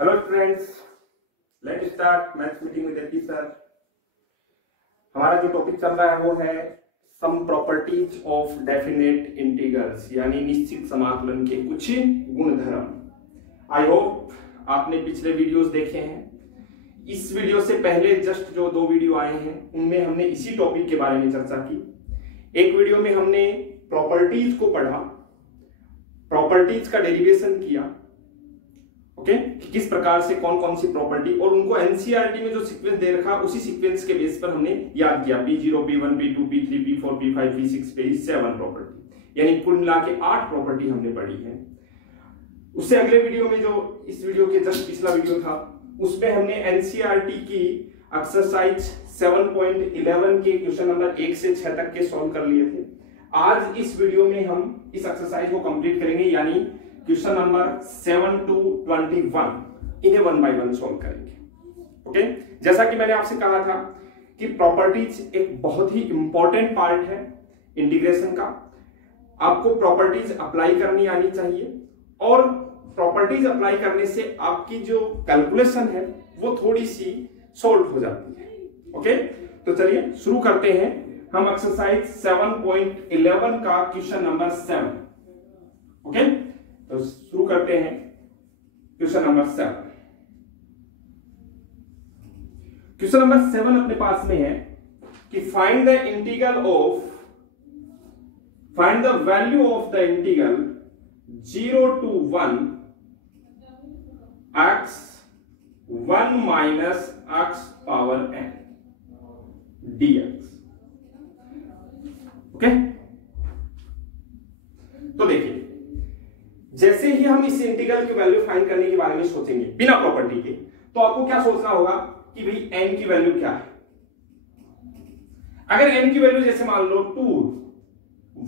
Hello friends, let's start maths meeting with AP sir. हमारा जो topic चल रहा है वो है some properties of definite integrals, यानी निश्चित समाकलन के कुछ गुणधर्म। आई होप आपने पिछले वीडियोस देखे हैं। इस वीडियो से पहले जस्ट जो 2 वीडियो आए हैं उनमें हमने इसी टॉपिक के बारे में चर्चा की। एक वीडियो में हमने प्रॉपर्टीज को पढ़ा, प्रॉपर्टीज का डेरिवेशन किया, ओके कि किस प्रकार से कौन कौन सी प्रॉपर्टी, और उनको एनसीईआरटी में जो सीक्वेंस दे रखा उसी सीक्वेंस के बेस पर हमने याद किया। P0, P1, P2, P3, P4, P5, P6, P7 property, यानी कुल मिला के 8 प्रॉपर्टी हमने पढ़ी है। उससे अगले वीडियो में जो इस वीडियो के जस्ट पिछला वीडियो था उसमें हमने एनसीईआरटी की एक्सरसाइज 7.11 के क्वेश्चन नंबर 1 से 6 तक के सॉल्व कर लिए थे। आज इस वीडियो में हम इस एक्सरसाइज को कंप्लीट करेंगे, यानी क्वेश्चन नंबर 7 to 21 इन्हें 1 by 1 सॉल्व करेंगे। ओके, जैसा कि मैंने आपसे कहा था कि प्रॉपर्टीज एक बहुत ही इंपॉर्टेंट पार्ट है इंटीग्रेशन का। आपको प्रॉपर्टीज अप्लाई करनी आनी चाहिए और प्रॉपर्टीज अप्लाई करने से आपकी जो कैलकुलेशन है वो थोड़ी सी सॉल्व हो जाती है। ओके, तो चलिए शुरू करते हैं हम एक्सरसाइज 7.11 का क्वेश्चन नंबर 7। ओके, तो शुरू करते हैं क्वेश्चन नंबर 7। क्वेश्चन नंबर 7 अपने पास में है कि find the value of the integral 0 to 1 x 1 minus x power n dx। Okay, तो देखिए, जैसे ही हम इस इंटीग्रल की वैल्यू फाइंड करने के बारे में सोचेंगे बिना प्रॉपर्टी के, तो आपको क्या सोचना होगा कि भाई n की वैल्यू क्या है। अगर n की वैल्यू जैसे मान लो 2,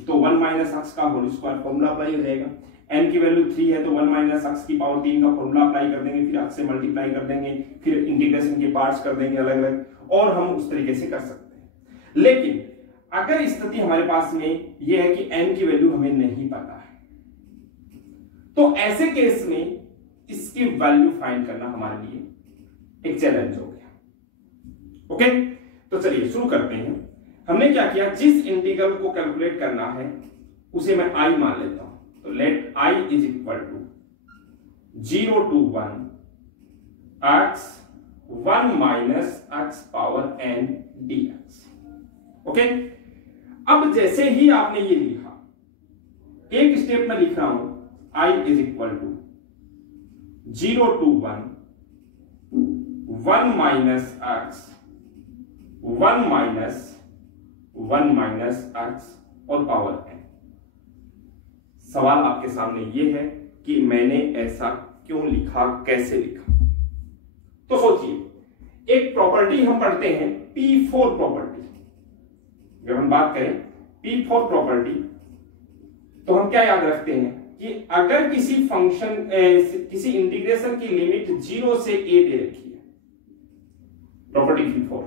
तो 1 माइनस एक्स का होल स्क्वायर फॉर्मूला अप्लाई हो जाएगा। n की वैल्यू 3 है तो 1 माइनस एक्स की पावर 3 का फॉर्मूला अप्लाई कर देंगे, फिर एक्स से मल्टीप्लाई कर देंगे, फिर इंटीग्रेशन के पार्ट्स कर देंगे अलग अलग, और हम उस तरीके से कर सकते हैं। लेकिन अगर स्थिति हमारे पास में यह है कि n की वैल्यू हमें नहीं पता है, तो ऐसे केस में इसकी वैल्यू फाइंड करना हमारे लिए एक चैलेंज हो गया। ओके, तो चलिए शुरू करते हैं। हमने क्या किया, जिस इंटीग्रल को कैलकुलेट करना है उसे मैं i मान लेता हूं, तो let i is equal to 0 to 1 x 1 minus x power n dx। Okay, अब जैसे ही आपने ये लिखा, एक स्टेप में लिख रहा हूं i is equal to 0 to 1 minus x 1 minus x और पावर n। सवाल आपके सामने ये है कि मैंने ऐसा क्यों लिखा, कैसे लिखा। तो सोचिए, एक प्रॉपर्टी हम पढ़ते हैं P4 प्रॉपर्टी। जब हम बात करें P4 प्रॉपर्टी तो हम क्या याद रखते हैं कि अगर किसी फंक्शन किसी इंटीग्रेशन की लिमिट 0 से a दे रखी है, प्रॉपर्टी P4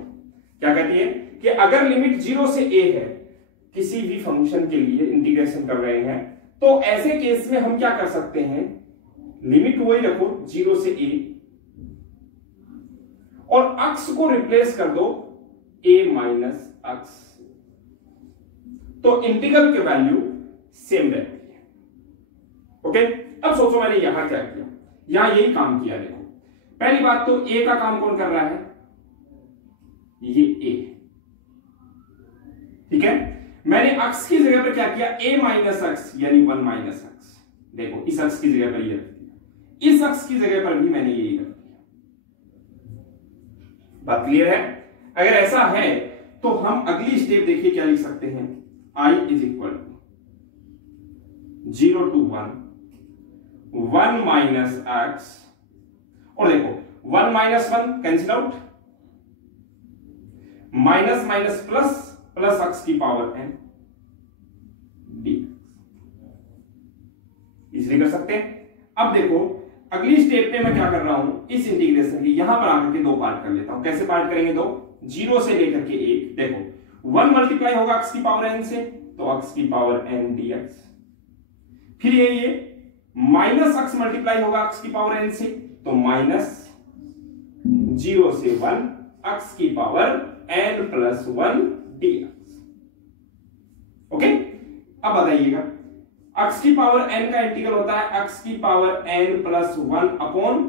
क्या कहती है कि अगर लिमिट 0 से a है, किसी भी फंक्शन के लिए इंटीग्रेशन कर रहे हैं, तो ऐसे केस में हम क्या कर सकते हैं, लिमिट वही रखो 0 से a और अक्ष को रिप्लेस कर दो a माइनस अक्ष, तो इंटीग्रल की वैल्यू सेम रहती है। ओके, अब सोचो मैंने यहां क्या किया, यहां यही काम किया। देखो, पहली बात तो a का काम कौन कर रहा है, ये a, ठीक है। मैंने अक्ष की जगह पर क्या किया, a माइनस अक्ष यानी 1 माइनस अक्ष। देखो, इस अक्ष की जगह पर ये रख दिया, इस अक्ष की जगह पर भी मैंने यही रख दिया। बात क्लियर है। अगर ऐसा है तो हम अगली स्टेप देखिए क्या लिख सकते हैं, i is equal to 0 to 1 minus x, और देखो 1 minus 1 cancel out, minus minus plus, plus x की पावर n डी, इसलिए कर सकते हैं। अब देखो अगली स्टेप पे मैं क्या कर रहा हूं, इस इंटीग्रेशन की यहां पर आकर के 2 पार्ट कर लेता हूं। कैसे पार्ट करेंगे, 2 0 से लेकर के 1। देखो 1 मल्टीप्लाई होगा एक्स की पावर n से, तो एक्स की पावर n dx, फिर ये माइनस एक्स मल्टीप्लाई होगा एक्स की पावर n से, तो माइनस 0 से 1 x की power n plus 1 dx। Okay, अब बताइएगा x की पावर n का इंटीग्रल होता है x की power n plus 1 upon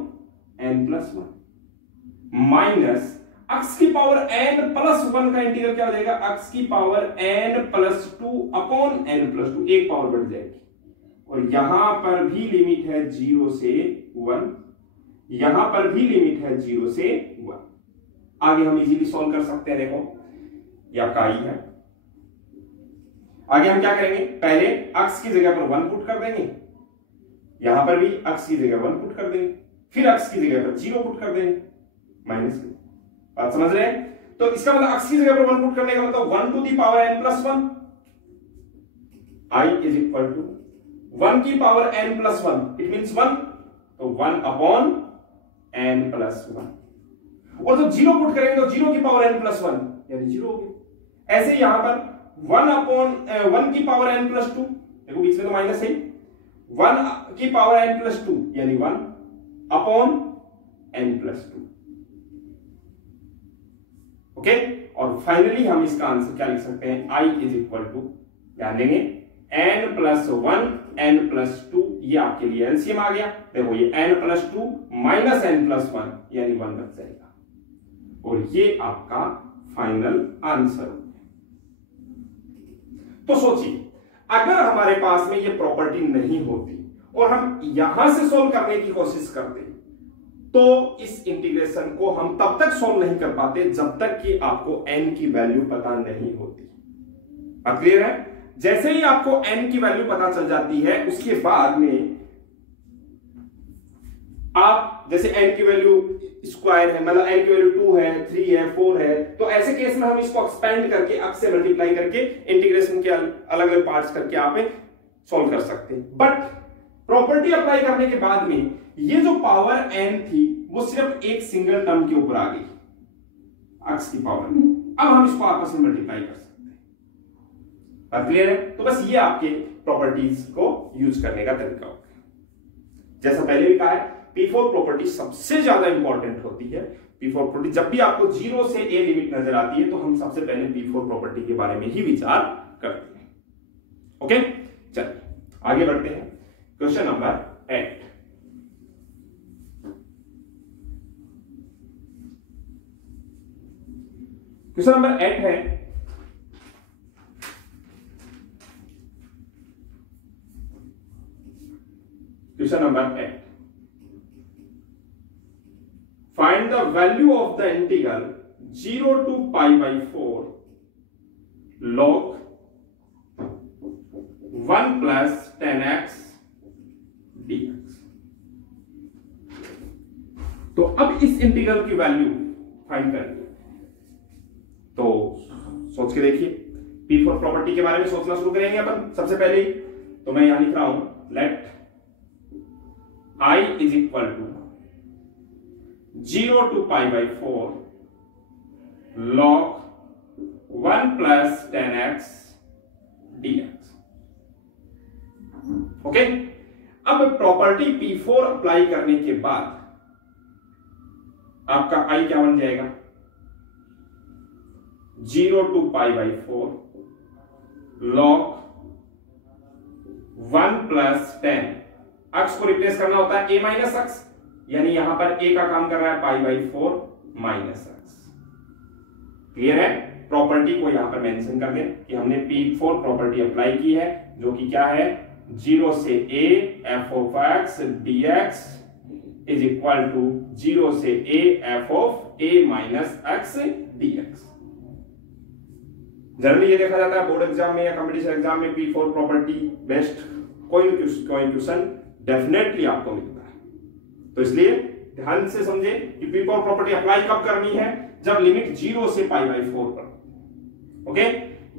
n plus 1 minus x की पावर n प्लस 1 का इंटीग्रल क्या हो जाएगा, x की power n plus 2 upon n plus 2, एक पावर बढ़ जाएगी। और यहां पर भी लिमिट है 0 से 1, यहां पर भी लिमिट है 0 से 1। आगे हम इजीली सॉल्व कर सकते हैं। देखो ये आपका आई है। आगे हम क्या करेंगे, पहले x की जगह पर 1 पुट कर देंगे, यहां पर भी x की जगह 1 पुट कर देंगे, फिर x की जगह पर 0 पुट कर देंगे माइनस की। बात समझ रहे हैं? तो इसका मतलब x की जगह पर 1 पुट करने का मतलब 1 to the power n plus 1 i is equal to 1 की power n plus 1, it means 1, तो 1 अपॉन n प्लस 1। और जब 0 पुट करेंगे तो 0 की पावर n प्लस 1 यानी 0 हो गया। ऐसे यहां पर 1 अपॉन 1 की पावर n प्लस 2, देखो बीच में तो माइनस है, 1 की पावर n प्लस 2 यानी 1 अपॉन n प्लस 2। ओके, और फाइनली हम इसका आंसर क्या लिख सकते हैं, i इज इक्वल टू, ध्यान देंगे, n प्लस 1 n प्लस 2, ये आपके लिए एलसीएम आ गया। देखो ये n plus 2 minus n plus 1 यानी 1 बच जाएगा, और ये आपका फाइनल आंसर। तो सोचिए अगर हमारे पास में ये प्रॉपर्टी नहीं होती और हम यहां से सॉल्व करने की कोशिश करते तो इस इंटीग्रेशन को हम तब तक सॉल्व नहीं कर पाते जब तक कि आपको n की वैल्यू पता नहीं होती। बात क्लियर है? जैसे ही आपको n की वैल्यू पता चल जाती है उसके बाद में आप जैसे n की वैल्यू स्क्वायर है, मतलब n की वैल्यू 2 है, 3 है, 4 है, तो ऐसे केस में हम इसको एक्सपेंड करके x से मल्टीप्लाई करके इंटीग्रेशन के अलग अलग पार्ट्स करके आप सॉल्व कर सकते हैं। बट प्रॉपर्टी अप्लाई करने के बाद में ये जो पावर n थी वो सिर्फ एक सिंगल टर्म के ऊपर आ गई, x की पावर। अब हम इसको आपस में मल्टीप्लाई कर सकते हैं। बात क्लियर है? तो बस ये आपके प्रॉपर्टीज को यूज करने का तरीका होगा। जैसा पहले भी कहा है, P4 प्रॉपर्टी सबसे ज्यादा इंपॉर्टेंट होती है। P4 प्रॉपर्टी जब भी आपको 0 से a लिमिट नजर आती है तो हम सबसे पहले P4 प्रॉपर्टी के बारे में ही विचार करते हैं। ओके, चलिए आगे बढ़ते हैं। Question number 8। क्वेश्चन नंबर 8 है, question number 8, find the value of the integral 0 to pi by 4 log 1 plus 10x dx। तो अब इस इंटीग्रल की वैल्यू फाइंड करेंगे। तो सोच के देखिए, P4 प्रॉपर्टी के बारे में सोचना शुरू करेंगे अपन सबसे पहले ही। तो मैं यहां लिख रहा हूं, let I is equal to 0 to pi by 4 log 1 plus 10x dx। Okay, अब प्रॉपर्टी P4 अप्लाई करने के बाद आपका I क्या बन जाएगा, 0 to pi by 4 log 1 plus 10, x को रिप्लेस करना होता है a माइनस x, यानी यहां पर a का काम कर रहा है पाई बाई 4 माइनस एक्स। क्लियर है? प्रॉपर्टी को यहां पर मेंशन कर दें कि हमने P4 प्रॉपर्टी अप्लाई की है, जो कि क्या है, 0 से a f of x dx is equal to 0 से a f of a minus x dx। Generally ये देखा जाता है बोर्ड एग्जाम में या कॉम्पिटिशन एग्जाम में P4 प्रॉपर्टी बेस्ड कोई क्वेश्चन डेफिनेटली आपको मिलता है। तो इसलिए ध्यान से समझे कि P4 प्रॉपर्टी अप्लाई कब करनी है, जब लिमिट 0 से पाई बाई 4 पर। ओके,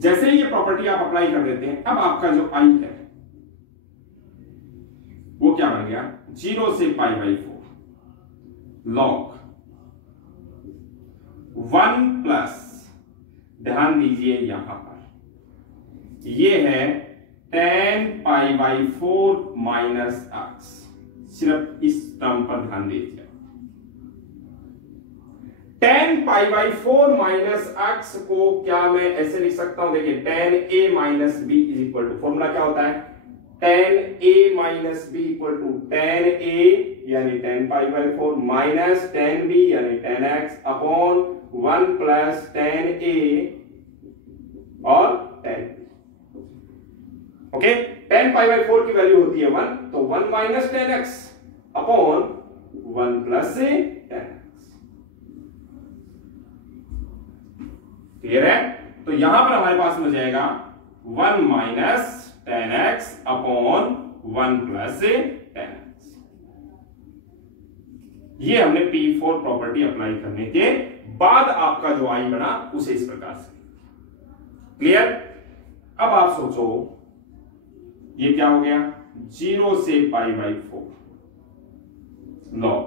जैसे ही ये प्रॉपर्टी आप अप्लाई कर देते हैं, अब आपका जो I है वो क्या बन गया, 0 से पाई बाई 4 लॉग 1 प्लस, ध्यान दीजिए यहां पर ये है 10 पाई बाई 4 माइनस एक्स। सिर्फ इस टर्म पर ध्यान दीजिए। tan pi by 4 minus x को क्या मैं ऐसे लिख सकता हूं, देखिए tan a minus b is equal to, formula क्या होता है, tan a minus b equal to tan a यानी tan pi by 4 minus tan b यानी tan x upon 1 plus tan a और tan b। Okay, tan pi by 4 की value होती है 1, तो 1 minus tan x upon 1 plus tan x। Clear है? तो यहां पर हमारे पास में जाएगा 1 minus tan x upon 1 plus tan x। ये हमने P4 प्रॉपर्टी अप्लाई करने के बाद आपका जो आई बना उसे इस प्रकार से। क्लियर? अब आप सोचो ये क्या हो गया, 0 से पाई बाई 4 लॉग।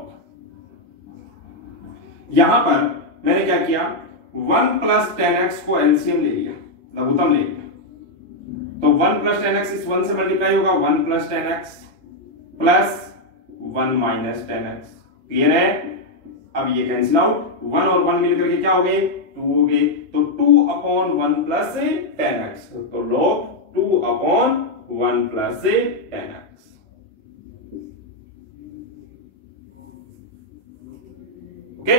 यहां पर मैंने क्या किया, 1 प्लस tan x को एलसीएम ले लिया, लघुत्तम ले लिया, तो 1 प्लस tan x इस 1 से मल्टीप्लाई होगा, 1 plus tan x plus 1 minus tan x। Clear है? अब ये कैंसिल आउट, 1 और 1 मिलकर के क्या हो गए, 2 हो गए, तो 2 अपॉन 1 प्लस tan x, तो log 2 upon 1 plus tan x। Okay,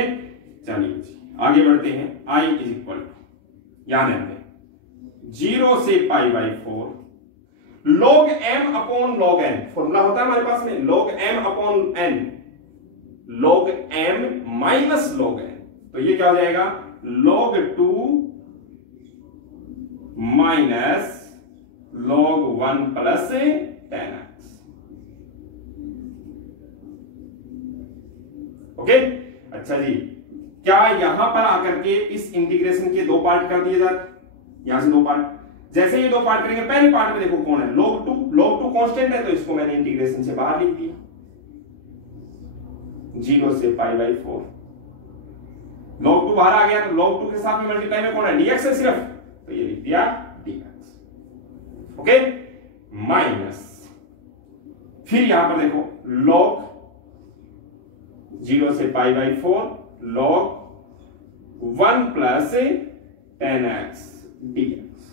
चलिए आगे बढ़ते हैं। i इज इक्वल टू, यहां रहते हैं 0 से pi by 4 log m upon log n, formula होता है हमारे पास में log m upon n, log m minus log n, तो ये क्या हो जाएगा, log 2 minus log 1 plus tan x। Okay, अच्छा जी, क्या यहां पर आकर के इस इंटीग्रेशन के 2 पार्ट कर दिए जाते, यहां से 2 पार्ट, जैसे ये 2 पार्ट करेंगे, पहले पार्ट में देखो कौन है, log 2 कांस्टेंट है, तो इसको मैंने इंटीग्रेशन से बाहर लिख दिया, 0 से पाई बाई 4, log 2 बाहर आ गया, तो log 2 के साथ में मल्टीप्लाई में कौन है, dx है सिर्फ, तो ये लिख दिया dx। ओके, माइनस, फिर यहां पर देखो log 0 से pi by 4 log 1 plus tan x dx।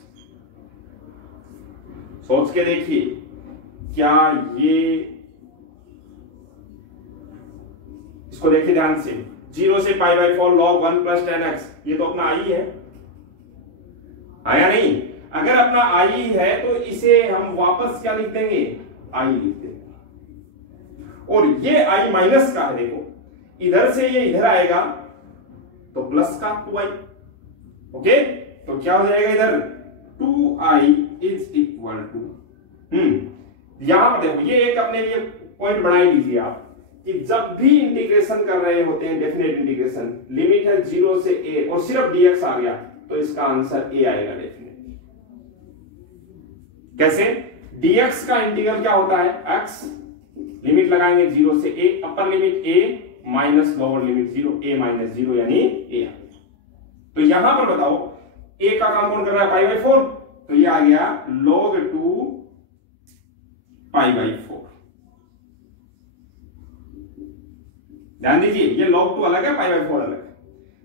सोच के देखिए, क्या ये, इसको देखिए ध्यान से, 0 से pi by 4 log 1 plus tan x, ये तो अपना i है, आया नहीं? अगर अपना i है तो इसे हम वापस क्या लिख देंगे, i लिख देंगे, और ये i माइनस का है, देखो इधर से ये इधर आएगा तो प्लस का 2i। ओके, तो क्या हो जाएगा इधर, 2i इज इक्वल टू, यहां पर देखो ये एक अपने लिए पॉइंट बना ही लीजिए आप, कि जब भी इंटीग्रेशन कर रहे होते हैं, डेफिनेट इंटीग्रेशन, लिमिट है 0 से a और सिर्फ dx आ गया, तो इसका आंसर a आएगा डेफिनेटली। कैसे, dx का इंटीग्रल क्या होता है, x, लिमिट लगाएंगे 0 से a, upper limit a minus lower limit 0, a minus 0 यानी a। तो यहां पर बताओ a का काम कौन कर रहा है, पाई बाई 4, तो ये आ गया log 2 पाई बाई 4। ध्यान दीजिए, ये log 2 अलग है, पाई बाई 4 अलग है।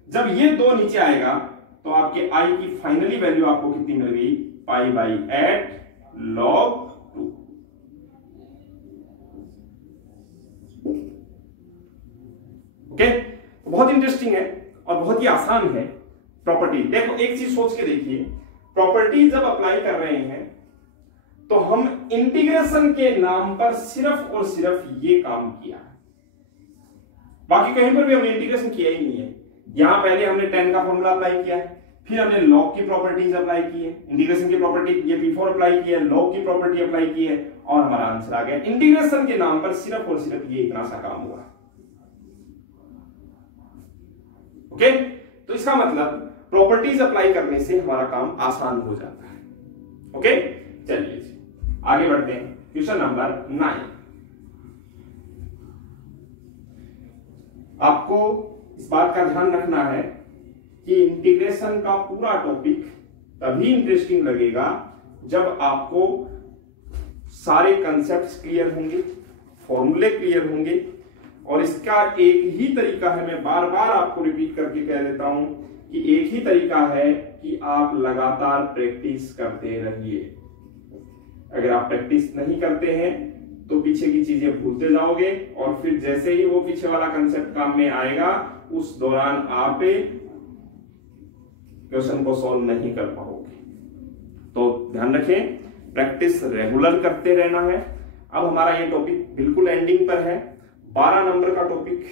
जब ये 2 नीचे आएगा तो आपके i की फाइनली वैल्यू आपको कितनी मिल गई, पाई बाई 8 log 2। ओके, बहुत इंटरेस्टिंग है और बहुत ही आसान है प्रॉपर्टी। देखो एक चीज सोच के देखिए, प्रॉपर्टी जब अप्लाई कर रहे हैं तो हम इंटीग्रेशन के नाम पर सिर्फ और सिर्फ ये काम किया है, बाकी कहीं पर भी हमने इंटीग्रेशन किया ही नहीं है। यहां पहले हमने tan का फॉर्मूला अप्लाई किया है, फिर हमने log की प्रॉपर्टीज अप्लाई की है, इंटीग्रेशन की प्रॉपर्टी ये P4 अप्लाई की है, log की प्रॉपर्टी अप्लाई की है, और हमारा आंसर आ गया। इंटीग्रेशन के नाम पर सिर्फ और सिर्फ ये इतना सा काम हुआ। ओके, तो इसका मतलब प्रॉपर्टीज अप्लाई करने से हमारा काम आसान हो जाता है। ओके, चलिए आगे बढ़ते हैं। Question number 9। आपको इस बात का ध्यान रखना है कि इंटीग्रेशन का पूरा टॉपिक तभी इंटरेस्टिंग लगेगा जब आपको सारे कंसेप्ट्स क्लियर होंगे, फॉर्मूले क्लियर होंगे, और इसका एक ही तरीका है, मैं बार बार आपको रिपीट करके कह देता हूं कि एक ही तरीका है कि आप लगातार प्रैक्टिस करते रहिए। अगर आप प्रैक्टिस नहीं करते हैं तो पीछे की चीजें भूलते जाओगे और फिर जैसे ही वो पीछे वाला कंसेप्ट काम में आएगा उस दौरान आप क्वेश्चन को सॉल्व नहीं कर पाओगे। तो ध्यान रखें, प्रैक्टिस रेगुलर करते रहना है। अब हमारा ये टॉपिक बिल्कुल एंडिंग पर है। 12 नंबर का टॉपिक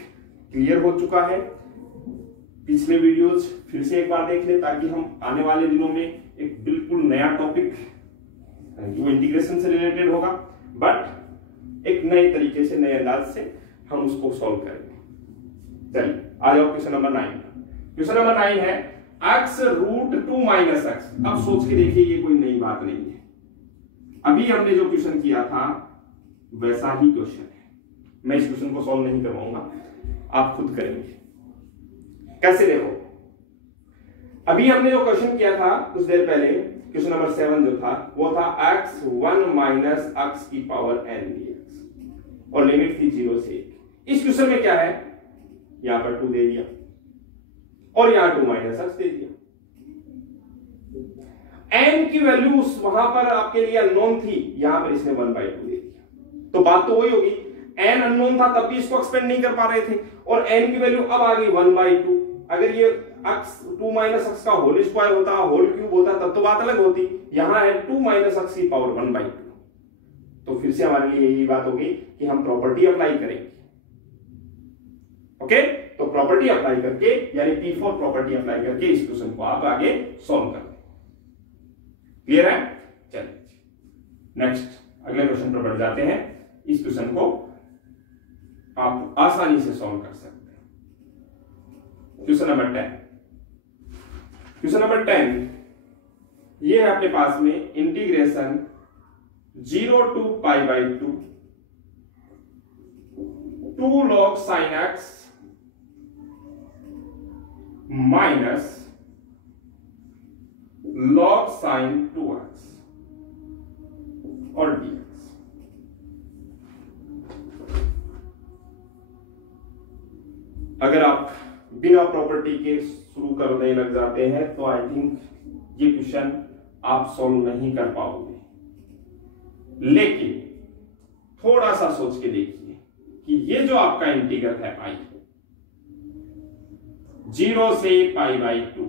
क्लियर हो चुका है। पिछले वीडियोस फिर से एक बार देख ले ताकि हम आने वाले दिनों में एक बिल्कुल नया टॉपिक जो इंटीग्रेशन से रिलेटेड होगा बट एक नए तरीके से, नए अंदाज से हम उसको सॉल्व करेंगे। चलिए आ जाओ क्वेश्चन नंबर 9। क्वेश्चन नंबर 9 है x √2 - x। अब सोच के देखिए, ये कोई नई बात नहीं है, अभी हमने जो क्वेश्चन किया था वैसा ही क्वेश्चन है। मैं इस क्वेश्चन को सॉल्व नहीं करवाऊंगा, आप खुद करेंगे। कैसे देखो, अभी हमने जो क्वेश्चन किया था कुछ देर पहले, क्वेश्चन नंबर 7 जो था वो था x1 - x⁻n dx और लिमिट थी 0 से 1। इस क्वेश्चन में क्या है, यहां पर 2 दे दिया और यहां 2 - x दे दिया। n की वैल्यू वहां पर आपके लिए अननोन थी, यहां पर इसने 1/2 दे दिया। तो बात तो वही होगी, n अननोन था तब भी इसको एक्सपेंड नहीं कर पा रहे थे और n की वैल्यू अब आ गई 1/2। अगर ये x 2 - x का होल स्क्वायर होता, होल क्यूब होता तब तो बात अलग होती। यहां है 2 - x की पावर 1/2। तो फिर से हमारे लिए यही बात होगी कि हम प्रॉपर्टी अप्लाई करेंगे। ओके, तो प्रॉपर्टी अप्लाई करके यानी P4 प्रॉपर्टी अप्लाई करके इस क्वेश्चन को आप आगे सॉल्व कर। क्लियर है? चलिए नेक्स्ट अगले क्वेश्चन पर बढ़ जाते हैं। इस क्वेश्चन को आप आसानी से सॉल्व कर सकते हैं। Question number 10। क्वेश्चन नंबर 10 ये है अपने पास में integration 0 to π/2 2 log sin x minus log sin 2x और dx। अगर आप बिना प्रॉपर्टी के शुरू करने लग जाते हैं तो आई थिंक ये क्वेश्चन आप सॉल्व नहीं कर पाओगे, लेकिन थोड़ा सा सोच के देखिए कि ये जो आपका इंटीग्रल है पाई 0 से π/2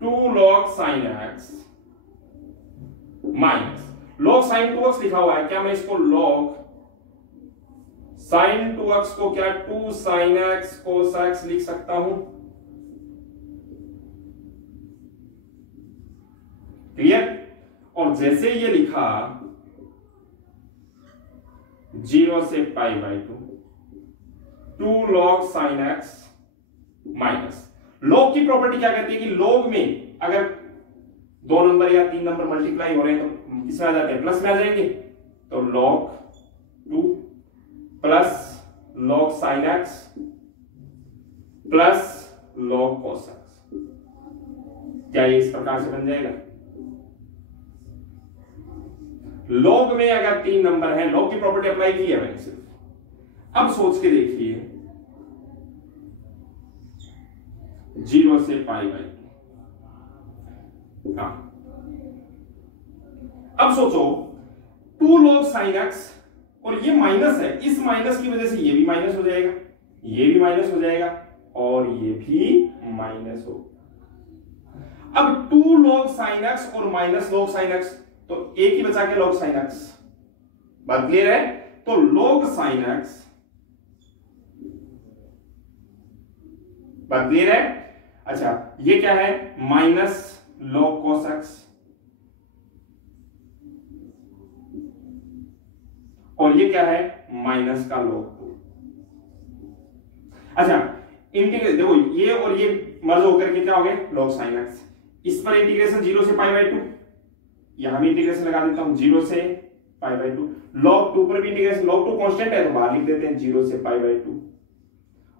2 log sin x minus log sin 2x लिखा हुआ है, क्या मैं इसको log sin 2x को क्या 2 sin x cos x लिख सकता हूं? क्लियर? और जैसे ये लिखा 0 से π/2 2 log sin x minus log की प्रॉपर्टी क्या कहती है कि log में अगर 2 नंबर या 3 नंबर मल्टीप्लाई हो रहे हैं तो किसमें आ जाते हैं, प्लस में आ जाएंगे। तो log 2 plus log sin x plus log cos x, क्या ये इस प्रकार से बन जाएगा? log में अगर 3 नंबर है, log की प्रॉपर्टी अप्लाई की है मैंने सिर्फ। अब सोच के देखिए 0 से π/2। हाँ, अब सोचो 2 log sin x और ये माइनस है, इस माइनस की वजह से ये भी माइनस हो जाएगा, ये भी माइनस हो जाएगा और ये भी माइनस हो। अब 2 log sin x और माइनस log sin x, तो एक ही बचा के log sin x। बात क्लियर है? तो log sin x, बात क्लियर है? अच्छा, ये क्या है? माइनस log cos x और ये क्या है? माइनस का log 2। अच्छा, इंटीग्रेट देखो ये और ये मर्ज होकर के क्या हो गए? log sin x। इस पर इंटीग्रेशन 0 से π/2, यहां भी इंटीग्रेशन लगा देता हूं 0 से π/2। log 2 पर भी इंटीग्रेशन, log 2 कांस्टेंट है तो बाहर लिख देते हैं 0 से π/2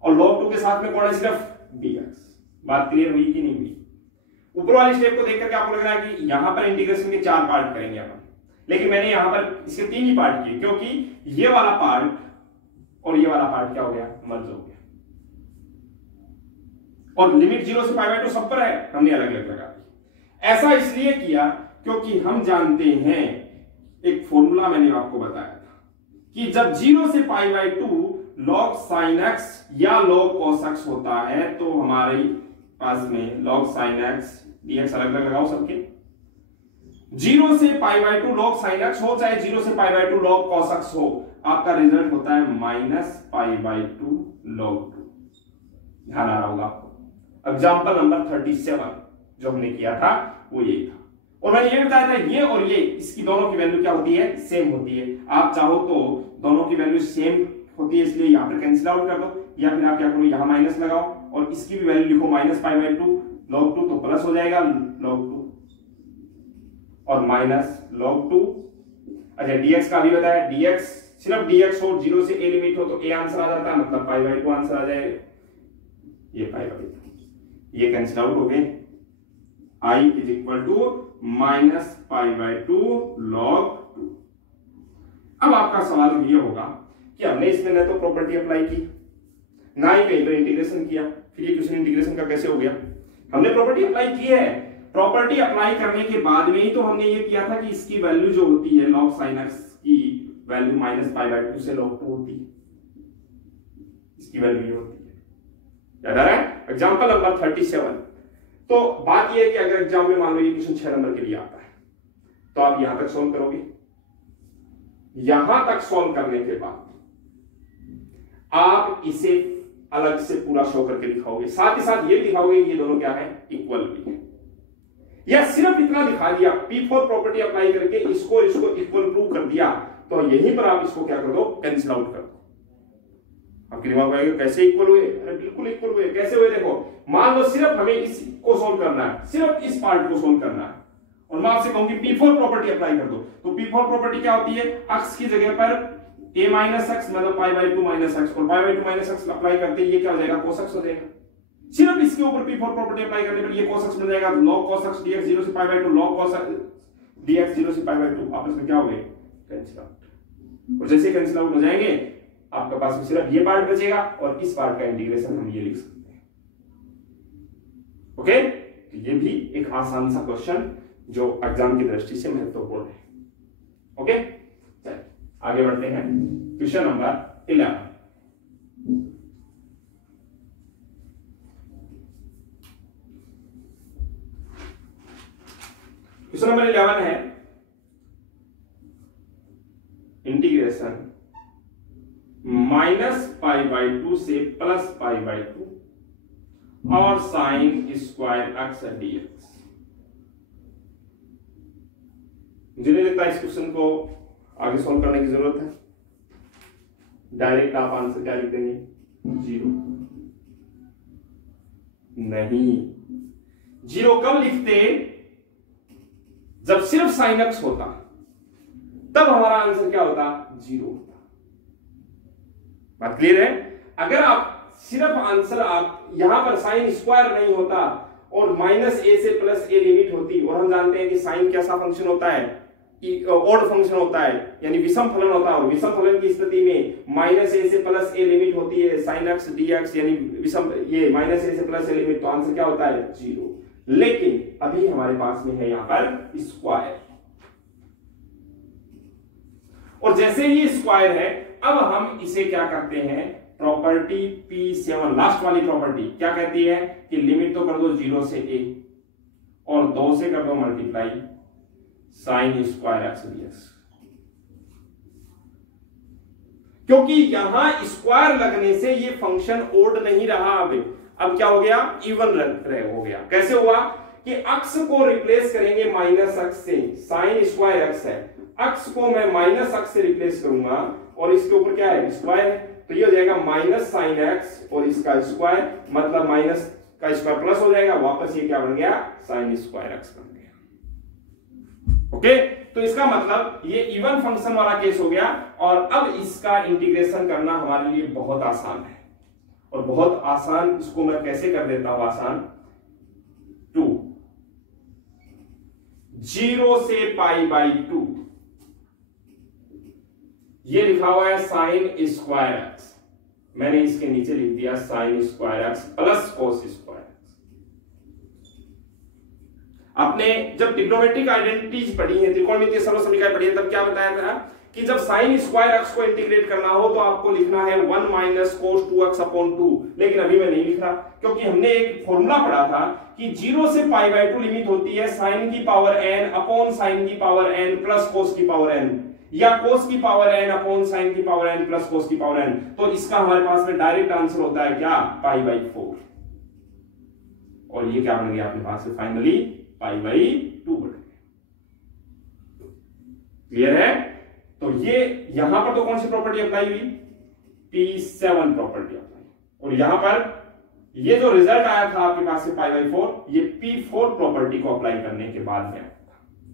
और log 2 के साथ में कौन है? सिर्फ dx। बात क्लियर हुई कि नहीं हुई? ऊपर वाली स्टेप को देख करके आपको लग रहा है कि यहां पर इंटीग्रेशन के 4 पार्ट करेंगे अपन, लेकिन मैंने यहां पर इसके 3 ही पार्ट किए क्योंकि ये वाला पार्ट और ये वाला पार्ट क्या हो गया, मर्ज हो गया। और लिमिट 0 से पाई बाय 2 सब पर है, हमने अलग अलग लगा दी। ऐसा इसलिए किया क्योंकि हम जानते हैं, एक फॉर्मूला मैंने आपको बताया था कि जब 0 से पाई बाय 2 log sin x या log cos x होता है तो हमारे पास में log sin x dx अलग अलग लगाओ सबके। 0 से पाई बाय 2 log sin x हो चाहे 0 से पाई बाय 2 log cos x हो, आपका रिजल्ट होता है माइनस पाई बाय 2 log 2। ध्यान आ रहा होगा आपको। एग्जाम्पल नंबर 37 जो हमने किया था वो यही था। और मैंने ये बताया था ये और ये, इसकी दोनों की वैल्यू क्या होती है, सेम होती है। आप चाहो तो दोनों की वैल्यू सेम होती है इसलिए यहां पर कैंसिल आउट कर दो, या फिर आप क्या करो यहां माइनस लगाओ और इसकी भी वैल्यू लिखो माइनस पाई बाय 2 log 2, तो प्लस हो जाएगा log 2 और माइनस log 2। अच्छा dx का भी बताया, dx सिर्फ dx हो, 0 से a लिमिट हो तो a आंसर आ जाता है, मतलब पाई बाय 2 आंसर आ जाएगा। ये पाई बाय 2 ये कैंसिल आउट हो गए, I is equal to minus pi by 2 log 2। अब आपका सवाल ये होगा कि हमने इसमें न तो प्रॉपर्टी अप्लाई की ना ही कहीं पर इंटीग्रेशन किया, फिर ये क्वेश्चन इंटीग्रेशन का कैसे हो गया। हमने प्रॉपर्टी अप्लाई की है, प्रॉपर्टी अप्लाई करने के बाद में ही तो हमने ये किया था कि इसकी वैल्यू जो होती है log sin x की वैल्यू माइनस पाई बाय 2 से log 2 होती है, इसकी वैल्यू ये होती है। याद आ रहा है? Example number 37। तो बात ये है कि अगर एग्जाम में मान लो ये क्वेश्चन 6 नंबर के लिए आता है तो आप यहां तक सॉल्व करोगे, यहां तक सॉल्व करने के बाद आप इसे अलग से पूरा शो करके दिखाओगे, साथ ही साथ ये भी दिखाओगे ये दोनों क्या है, इक्वल भी है। या सिर्फ इतना दिखा दिया, P4 प्रॉपर्टी अप्लाई करके इसको इक्वल प्रूव कर दिया, तो यहीं पर आप इसको क्या कर दो, कैंसिल आउट कर दो। आपके दिमाग में आएगा कैसे इक्वल हुए, अरे बिल्कुल इक्वल हुए। कैसे हुए देखो, मान लो सिर्फ हमें इसको सोल्व करना है, सिर्फ इस पार्ट को सोल्व करना है और मैं आपसे कहूंगी P4 प्रॉपर्टी अप्लाई कर दो। तो P4 प्रॉपर्टी क्या होती है, x की जगह पर a माइनस एक्स मतलब पाई बाय 2 माइनस एक्स, और पाई बाय 2 माइनस एक्स अप्लाई करते ही ये क्या हो जाएगा, cos x हो जाएगा। सिर्फ इसके ऊपर P4 प्रॉपर्टी अप्लाई करने पर ये cos x मिल जाएगा, log cos x dx 0 से पाई by 2 log cos x dx 0 से पाई बाय 2 आपस में क्या हो गए, कैंसिल आउट। और जैसे कैंसिल आउट हो जाएंगे आपके पास में सिर्फ ये पार्ट बचेगा और इस पार्ट का इंटीग्रेशन हम ये लिख सकते हैं। ओके, तो ये भी एक आसान सा क्वेश्चन जो एग्जाम की दृष्टि से महत्वपूर्ण है। ओके, चलिए आगे बढ़ते हैं। Question number 11। क्वेश्चन नंबर 11 है इंटीग्रेशन माइनस पाई बाय 2 से प्लस पाई बाय 2 और साइन स्क्वायर एक्स डीएक्स। मुझे नहीं लगता इस क्वेश्चन को आगे सॉल्व करने की जरूरत है, डायरेक्ट आप आंसर क्या लिख देंगे, 0। नहीं, 0 कब लिखते, जब सिर्फ साइन एक्स होता तब हमारा आंसर क्या होता, 0 होता। बात क्लियर है? अगर आप सिर्फ आंसर आप यहां पर साइन स्क्वायर नहीं होता और माइनस ए से प्लस ए लिमिट होती, और हम जानते हैं कि साइन कैसा फंक्शन होता है, ऑड फंक्शन होता है, यानी विषम फलन होता है, और विषम फलन की स्थिति में माइनस ए से प्लस ए लिमिट होती है साइन एक्स डीएक्स, यानी विषम ये माइनस ए से प्लस ए लिमिट, तो आंसर क्या होता है, 0। लेकिन अभी हमारे पास में है यहां पर स्क्वायर, और जैसे ही स्क्वायर है अब हम इसे क्या करते हैं, प्रॉपर्टी P7 लास्ट वाली प्रॉपर्टी क्या कहती है कि लिमिट तो कर दो 0 से a और 2 से कर दो multiply sine square x dx. क्योंकि यहां स्क्वायर लगने से ये फंक्शन ओड नहीं रहा, अब क्या हो गया, इवन हो गया। कैसे हुआ कि अक्स को रिप्लेस करेंगे माइनस अक्स से, साइन स्क्वायर एक्स है, अक्स को मैं माइनस अक्स से रिप्लेस करूंगा और इसके ऊपर क्या है, स्क्वायर है, तो ये हो जाएगा माइनस साइन एक्स और इसका स्क्वायर, मतलब माइनस का स्क्वायर प्लस हो जाएगा, वापस ये क्या बन गया, साइन स्क्वायर एक्स बन गया। ओके, तो इसका मतलब ये इवन फंक्शन वाला केस हो गया, और अब इसका इंटीग्रेशन करना हमारे लिए बहुत आसान है, और बहुत आसान इसको मैं कैसे कर देता हूं, आसान 2 0 से पाई बाई 2, ये लिखा हुआ है साइन स्क्वायर एक्स, मैंने इसके नीचे लिख दिया sign square x plus cos square x. आपने जब ट्रिग्नोमेट्रिक आइडेंटिटीज पढ़ी है, त्रिकोणमितीय सरल समीकरण पढ़ी है, तब क्या बताया था कि जब साइन स्क्वायर एक्स को इंटीग्रेट करना हो तो आपको लिखना है 1 माइनस कोस 2x अपॉन 2। लेकिन अभी मैं नहीं लिख रहा, क्योंकि हमने एक फॉर्मूला पढ़ा था कि 0 से पाई बाय 2 लिमिट होती है साइन की पावर n अपॉन साइन की पावर n प्लस कोस की पावर n, या कोस की पावर n अपॉन साइन की पावर n प्लस कोस की पावर n। तो इसका हमारे पास में डायरेक्ट आंसर होता है क्या, पाई बाई 4। और ये क्या बन गया अपने पास में फाइनली पाई बाई 2 बन गया। क्लियर है? तो ये यहां पर तो कौन सी प्रॉपर्टी अप्लाई हुई, P7 प्रॉपर्टी अप्लाई। और यहां पर ये जो रिजल्ट आया था आपके पास से पाई बाई 4, ये P4 प्रॉपर्टी को अप्लाई करने के बाद में।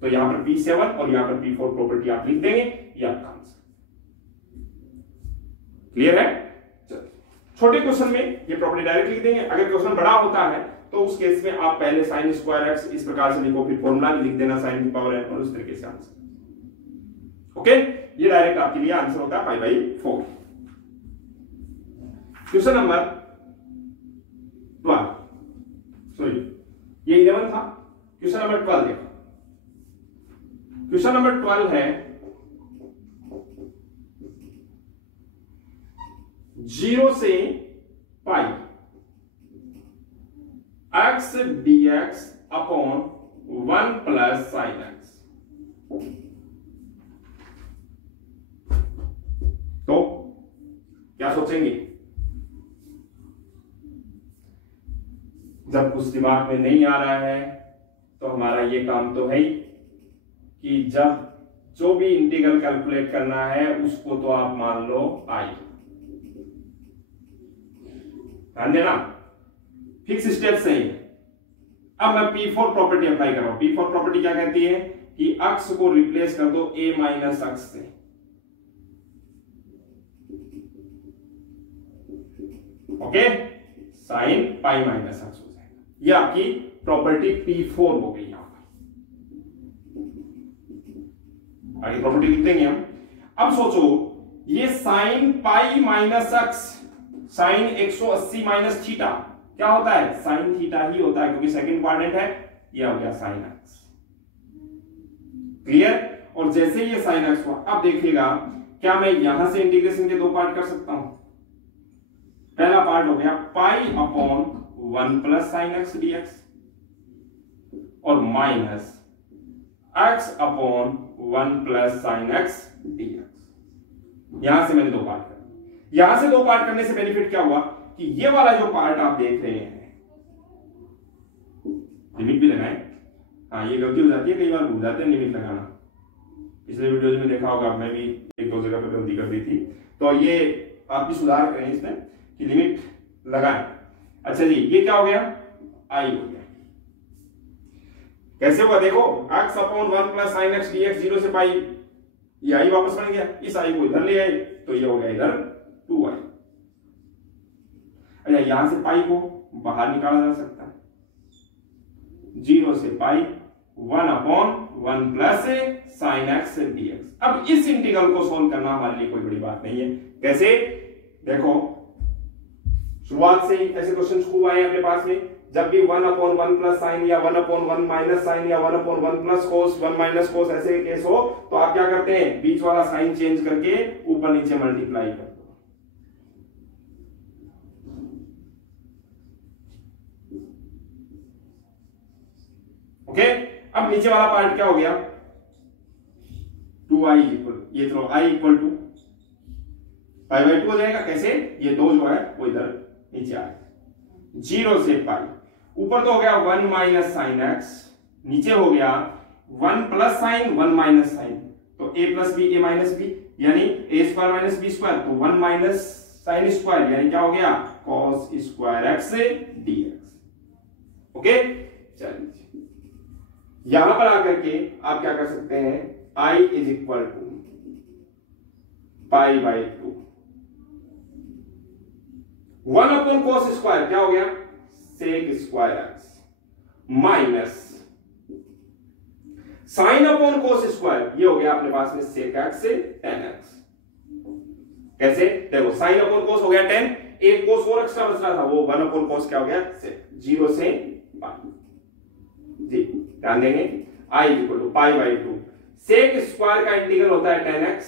तो यहां पर P7 और यहां पर P4 प्रॉपर्टी आप लिख देंगे, ये आपका आंसर। क्लियर है? छोटे क्वेश्चन में ये प्रॉपर्टी डायरेक्ट लिख देंगे। अगर क्वेश्चन बड़ा होता है तो उस केस में आप पहले साइन स्क्वायर एक्स इस प्रकार से लिखो, फिर फॉर्मूला भी लिख देना साइन की पावर n, और उस तरीके से आंसर। ओके, ये डायरेक्ट आपके लिए आंसर होता है पाई बाई 4। क्वेश्चन नंबर 12, सॉरी ये 11 था। क्वेश्चन नंबर 12 देखो। क्वेश्चन नंबर 12 है 0 से पाई x dx upon 1 plus sine x. तो क्या सोचेंगे? जब कुछ दिमाग में नहीं आ रहा है तो हमारा ये काम तो है ही कि जब जो भी इंटीग्रल कैलकुलेट करना है उसको तो आप मान लो आई। ध्यान देना, फिक्स स्टेप सही है। अब मैं P4 प्रॉपर्टी अप्लाई कर रहा हूं। P4 प्रॉपर्टी क्या कहती है कि अक्ष को रिप्लेस कर दो a माइनस अक्ष से। ओके, साइन पाई माइनस अक्ष हो जाएगा। ये आपकी प्रॉपर्टी P4 हो गई। यहां पर आगे प्रॉपर्टी लिख देंगे हम। अब सोचो, ये साइन पाई माइनस अक्ष, साइन 180 माइनस थीटा क्या होता है, साइन थीटा ही होता है, क्योंकि सेकंड क्वाड्रेंट है। यह हो गया साइन एक्स। क्लियर? और जैसे ये साइन एक्स हुआ, अब देखिएगा क्या मैं यहां से इंटीग्रेशन के दो पार्ट कर सकता हूं। पहला पार्ट हो गया pi upon 1 plus sine x dx, और minus x upon 1 plus sine x dx. यहां से मैंने दो पार्ट कर, यहां से दो पार्ट करने से बेनिफिट क्या हुआ कि ये वाला जो पार्ट आप देख रहे हैं, लिमिट भी लगाएं। हाँ, ये गलती हो जाती है, कई बार भूल जाते हैं लिमिट लगाना। पिछले वीडियोज में देखा होगा, मैं भी एक दो जगह पर गलती कर दी थी, तो ये आप भी सुधार करें इसमें कि लिमिट लगाएं। अच्छा जी, ये क्या हो गया, आई हो गया। कैसे हुआ देखो, x upon 1 plus sine x dx 0 से पाई, ये आई वापस बन गया। इस आई को इधर ले आए तो ये हो गया इधर 2i। अच्छा, यहां से पाई को बाहर निकाला जा सकता है। 0 से pi 1 upon 1 plus sine x dx. अब इस इंटीग्रल को सोल्व करना हमारे लिए कोई बड़ी बात नहीं है। कैसे देखो, शुरुआत से ही ऐसे क्वेश्चन खूब आए अपने पास में। जब भी 1 अपॉन 1 प्लस साइन, या 1 अपॉन 1 माइनस साइन, या 1 upon 1 plus cos, 1 minus cos, ऐसे केस हो तो आप क्या करते हैं, बीच वाला साइन चेंज करके ऊपर नीचे मल्टीप्लाई कर दो। ओके, अब नीचे वाला पार्ट क्या हो गया, 2i इक्वल, ये चलो i equal to pi by 2 हो जाएगा। कैसे, ये 2 जो है वो इधर नीचे आ गया। 0 से पाई, ऊपर तो हो गया 1 माइनस साइन एक्स, नीचे हो गया 1 प्लस साइन 1 माइनस साइन, तो a plus b a minus b, यानी a square minus b square, तो 1 माइनस साइन स्क्वायर, यानी क्या हो गया, cos square x dx. Okay, चलिए यहां पर आकर के आप क्या कर सकते हैं, i is equal to pi by 2, 1 upon cos square क्या हो गया, sec square x, minus sine upon cos square, ये हो गया अपने पास में सेक एक्स से टेन एक्स। कैसे? देखो साइन अपॉन कोस हो गया 10, एक कोस और एक्स्ट्रा बच रहा था, वो 1 अपॉन कोस क्या हो गया? 0 से पाई। जी ध्यान देंगे, i equal to pi by 2। Sec square का इंटीग्रल होता है 10x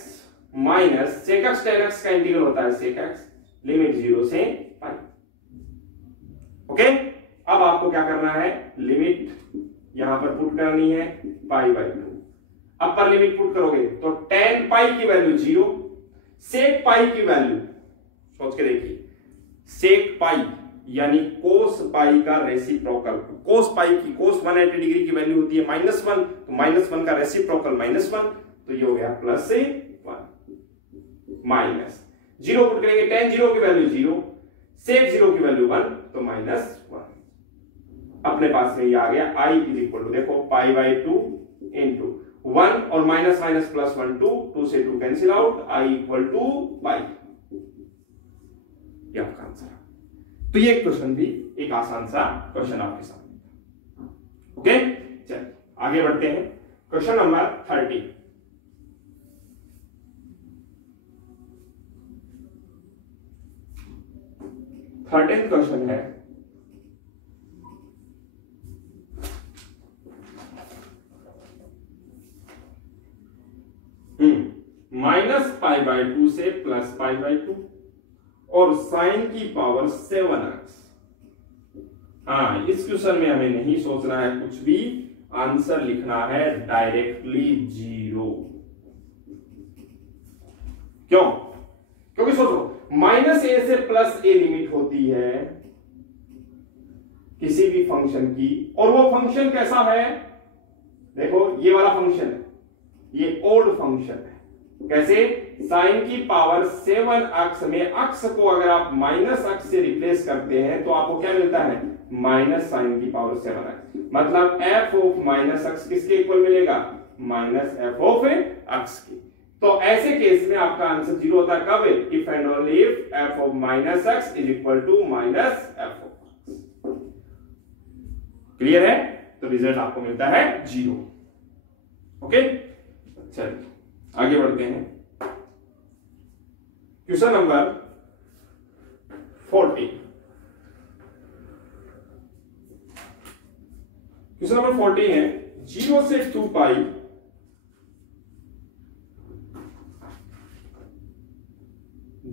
minus sec x 10x का इंटीग्रल होता है सेक x, लिमिट 0 से पाई। ओके, अब आपको क्या करना है? लिमिट यहां पर पुट करनी है पाई बाई 2। अपर लिमिट पुट करोगे तो tan पाई की वैल्यू 0, सेक पाई की वैल्यू सोच के देखिए, सेक पाई यानी कोस पाई का रेसिप्रोकल, कोस पाई की कोस 180 डिग्री की वैल्यू होती है -1, तो -1 का रेसिप्रोकल -1, तो ये हो गया प्लस से 1 माइनस 0 पुट करेंगे, tan 0 की वैल्यू 0, सेक 0 की वैल्यू 1, तो -1। अपने पास में ये आ गया i इज इक्वल टू, देखो पाई बाई 2 इंटू 1 और माइनस माइनस प्लस 1 2 से 2 cancel out, i equal to pi. ये आपका आंसर है। तो ये क्वेश्चन भी एक आसान सा क्वेश्चन आपके सामने। ओके, चलिए आगे बढ़ते हैं। Question number 30। क्वेश्चन है, -π/2 से +π/2 और साइन की पावर 7x। हाँ, इस क्वेश्चन में हमें नहीं सोचना है कुछ भी, आंसर लिखना है डायरेक्टली 0। क्यों? क्योंकि सोचो -a से +a लिमिट होती है किसी भी फंक्शन की, और वो फंक्शन कैसा है? देखो ये वाला फंक्शन है, ये ओड फंक्शन है। कैसे? साइन की पावर 7 अक्ष में अक्ष को अगर आप माइनस अक्ष से रिप्लेस करते हैं तो आपको क्या मिलता है? माइनस साइन की पावर 7 अक्ष, मतलब f ऑफ माइनस अक्ष किसके इक्वल मिलेगा? -f ऑफ अक्ष की। तो ऐसे केस में आपका आंसर 0 होता है। कब? If and only if f of minus अक्ष is equal to -f of अक्ष। क्लियर है? तो रिजल्ट आपको मिलता है 0। ओके, चलिए आगे बढ़ते हैं। Question number 40। क्वेश्चन नंबर 40 है 0 से 2 पाई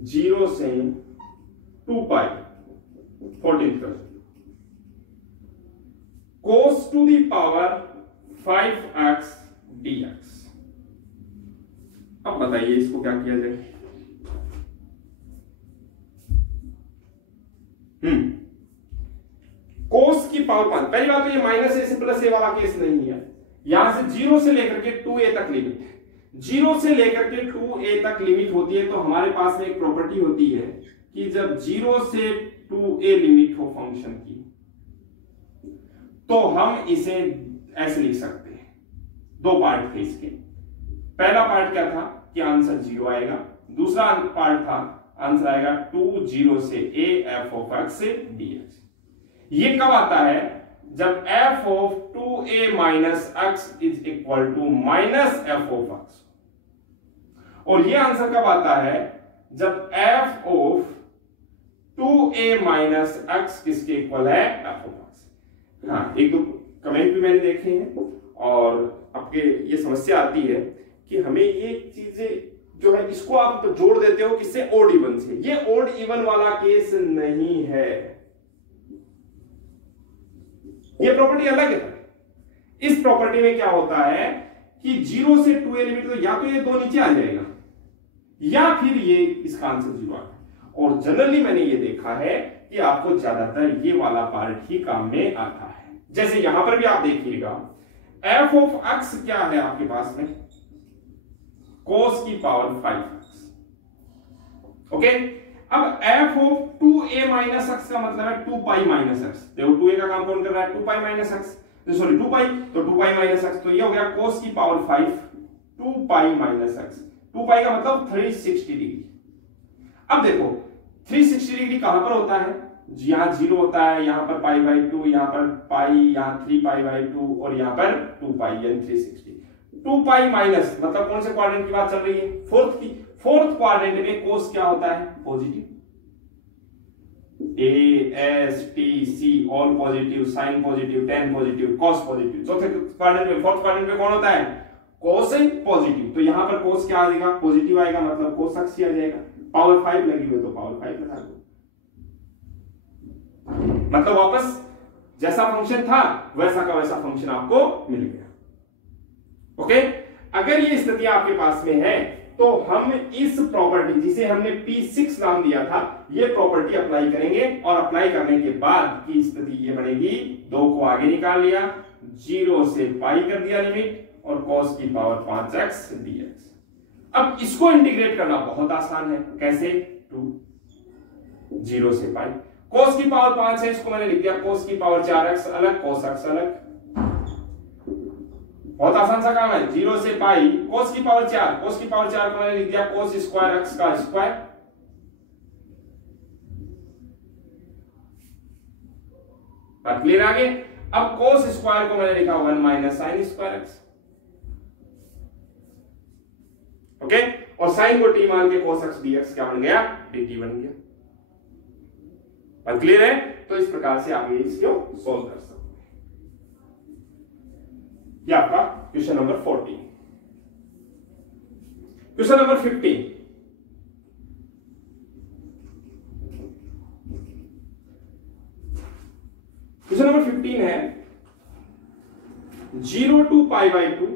0 से 2 pi 14th question, cos to the power 5x dx। अब बताइए इसको क्या किया जाए? कोस की पावर 5। पहली बात तो ये -a से +a वाला केस नहीं है, यहां से 0 से लेकर के 2a तक लिमिट है। 0 से लेकर के 2a तक लिमिट होती है, तो हमारे पास में एक प्रॉपर्टी होती है कि जब 0 से 2a लिमिट हो फंक्शन की, तो हम इसे ऐसे लिख सकते हैं। दो पार्ट थे इसके। पहला पार्ट क्या था कि आंसर 0 आएगा, दूसरा पार्ट था आंसर आएगा 2 0 से a f of x dx। ये कब आता है? जब f of 2a minus x is equal to -f of x। और ये आंसर कब आता है? जब f of 2a minus x किसके इक्वल है? f of x। हाँ, एक दो कमेंट भी मैंने देखे हैं और आपके ये समस्या आती है कि हमें ये चीजें जो है इसको आप जोड़ देते हो किससे? ओड इवन से। ये ओड इवन वाला केस नहीं है, ये प्रॉपर्टी अलग है। इस प्रॉपर्टी में क्या होता है कि 0 से 2a लिमिट, तो या तो ये दो नीचे आ जाएगा या फिर ये इसका आंसर 0 आ जाएगा। और जनरली मैंने ये देखा है कि आपको ज्यादातर ये वाला पार्ट ही काम में आता है। जैसे यहां पर भी आप देखिएगा f ऑफ x क्या है आपके पास में? cos की पावर 5x। ओके, अब f of 2a minus x का मतलब है 2 पाई माइनस x। देखो 2a का काम कौन कर रहा है? 2 पाई माइनस x, सॉरी 2 पाई, तो 2 पाई माइनस x, तो ये हो गया cos की पावर 5 2 पाई माइनस x। 2 पाई का मतलब 360 डिग्री। अब देखो 360 डिग्री कहां पर होता है? यहां 0 होता है, यहां पर पाई बाई 2, यहां पर पाई, यहां 3 पाई बाई 2 और यहां पर 2 पाई यानी 360। 2 पाई माइनस मतलब कौन से क्वाड्रेंट की बात चल रही है? फोर्थ की। फोर्थ क्वाड्रेंट में कोस क्या होता है? Positive. A S T C all positive, sine positive, tan positive, cos positive. चौथे क्वाड्रेंट में, फोर्थ क्वाड्रेंट में कौन होता है? Cos positive. तो यहां पर कोस क्या आएगा? पॉजिटिव आएगा, मतलब कोस एक्स ही आ जाएगा। पावर 5 लगी हुई तो पावर 5 लगा दो, मतलब वापस जैसा फंक्शन था वैसा का वैसा फंक्शन आपको मिल गया। ओके, अगर ये स्थिति आपके पास में है तो हम इस प्रॉपर्टी जिसे हमने P6 नाम दिया था, ये प्रॉपर्टी अप्लाई करेंगे और अप्लाई करने के बाद की स्थिति ये बनेगी, 2 को आगे निकाल लिया, 0 से पाई कर दिया लिमिट और cos की पावर 5x dx। अब इसको इंटीग्रेट करना बहुत आसान है। कैसे? 2 0 से पाई, cos की पावर 5 है, इसको मैंने लिख दिया cos की पावर 4x अलग, cos x अलग। बहुत आसान सा काम है। 0 से पाई, cos की पावर 4, cos की पावर 4 को मैंने लिख दिया cos स्क्वायर x का स्क्वायर। बात क्लियर आगे? अब cos स्क्वायर को मैंने लिखा 1 minus sine square x। Okay, और साइन को t मान के cos x dx क्या बन गया? dt बन गया। बात क्लियर है? तो इस प्रकार से आप इसको सोल्व कर सकते हैं। ये आपका question number 14। Question number 15, question number 15 है 0 to pi by 2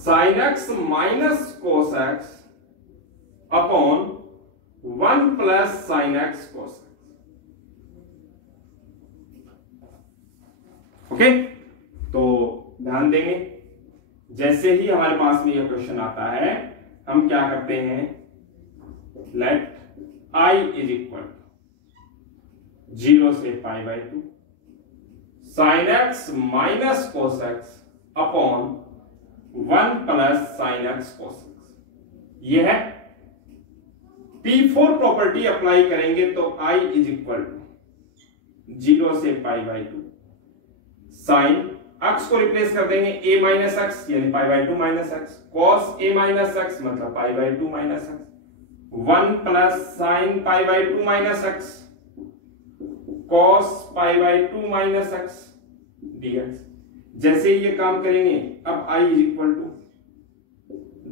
sine x minus cos x upon 1 plus sine x cos x. Okay, तो ध्यान देंगे, जैसे ही हमारे पास में यह क्वेश्चन आता है हम क्या करते हैं, लेट I इज इक्वल 0 से pi by 2 sine x minus cos x upon 1 plus sine x cos x. यह है P4 प्रॉपर्टी अप्लाई करेंगे तो I इज इक्वल 0 से पाई बाई 2 साइन एक्स को रिप्लेस कर देंगे a माइनस एक्स यानी pi by 2 minus x, cos a minus x मतलब pi by 2 minus x, 1 plus sine pi by 2 minus x cos pi by 2 minus x dx। जैसे ही ये काम करेंगे अब I इज इक्वल टू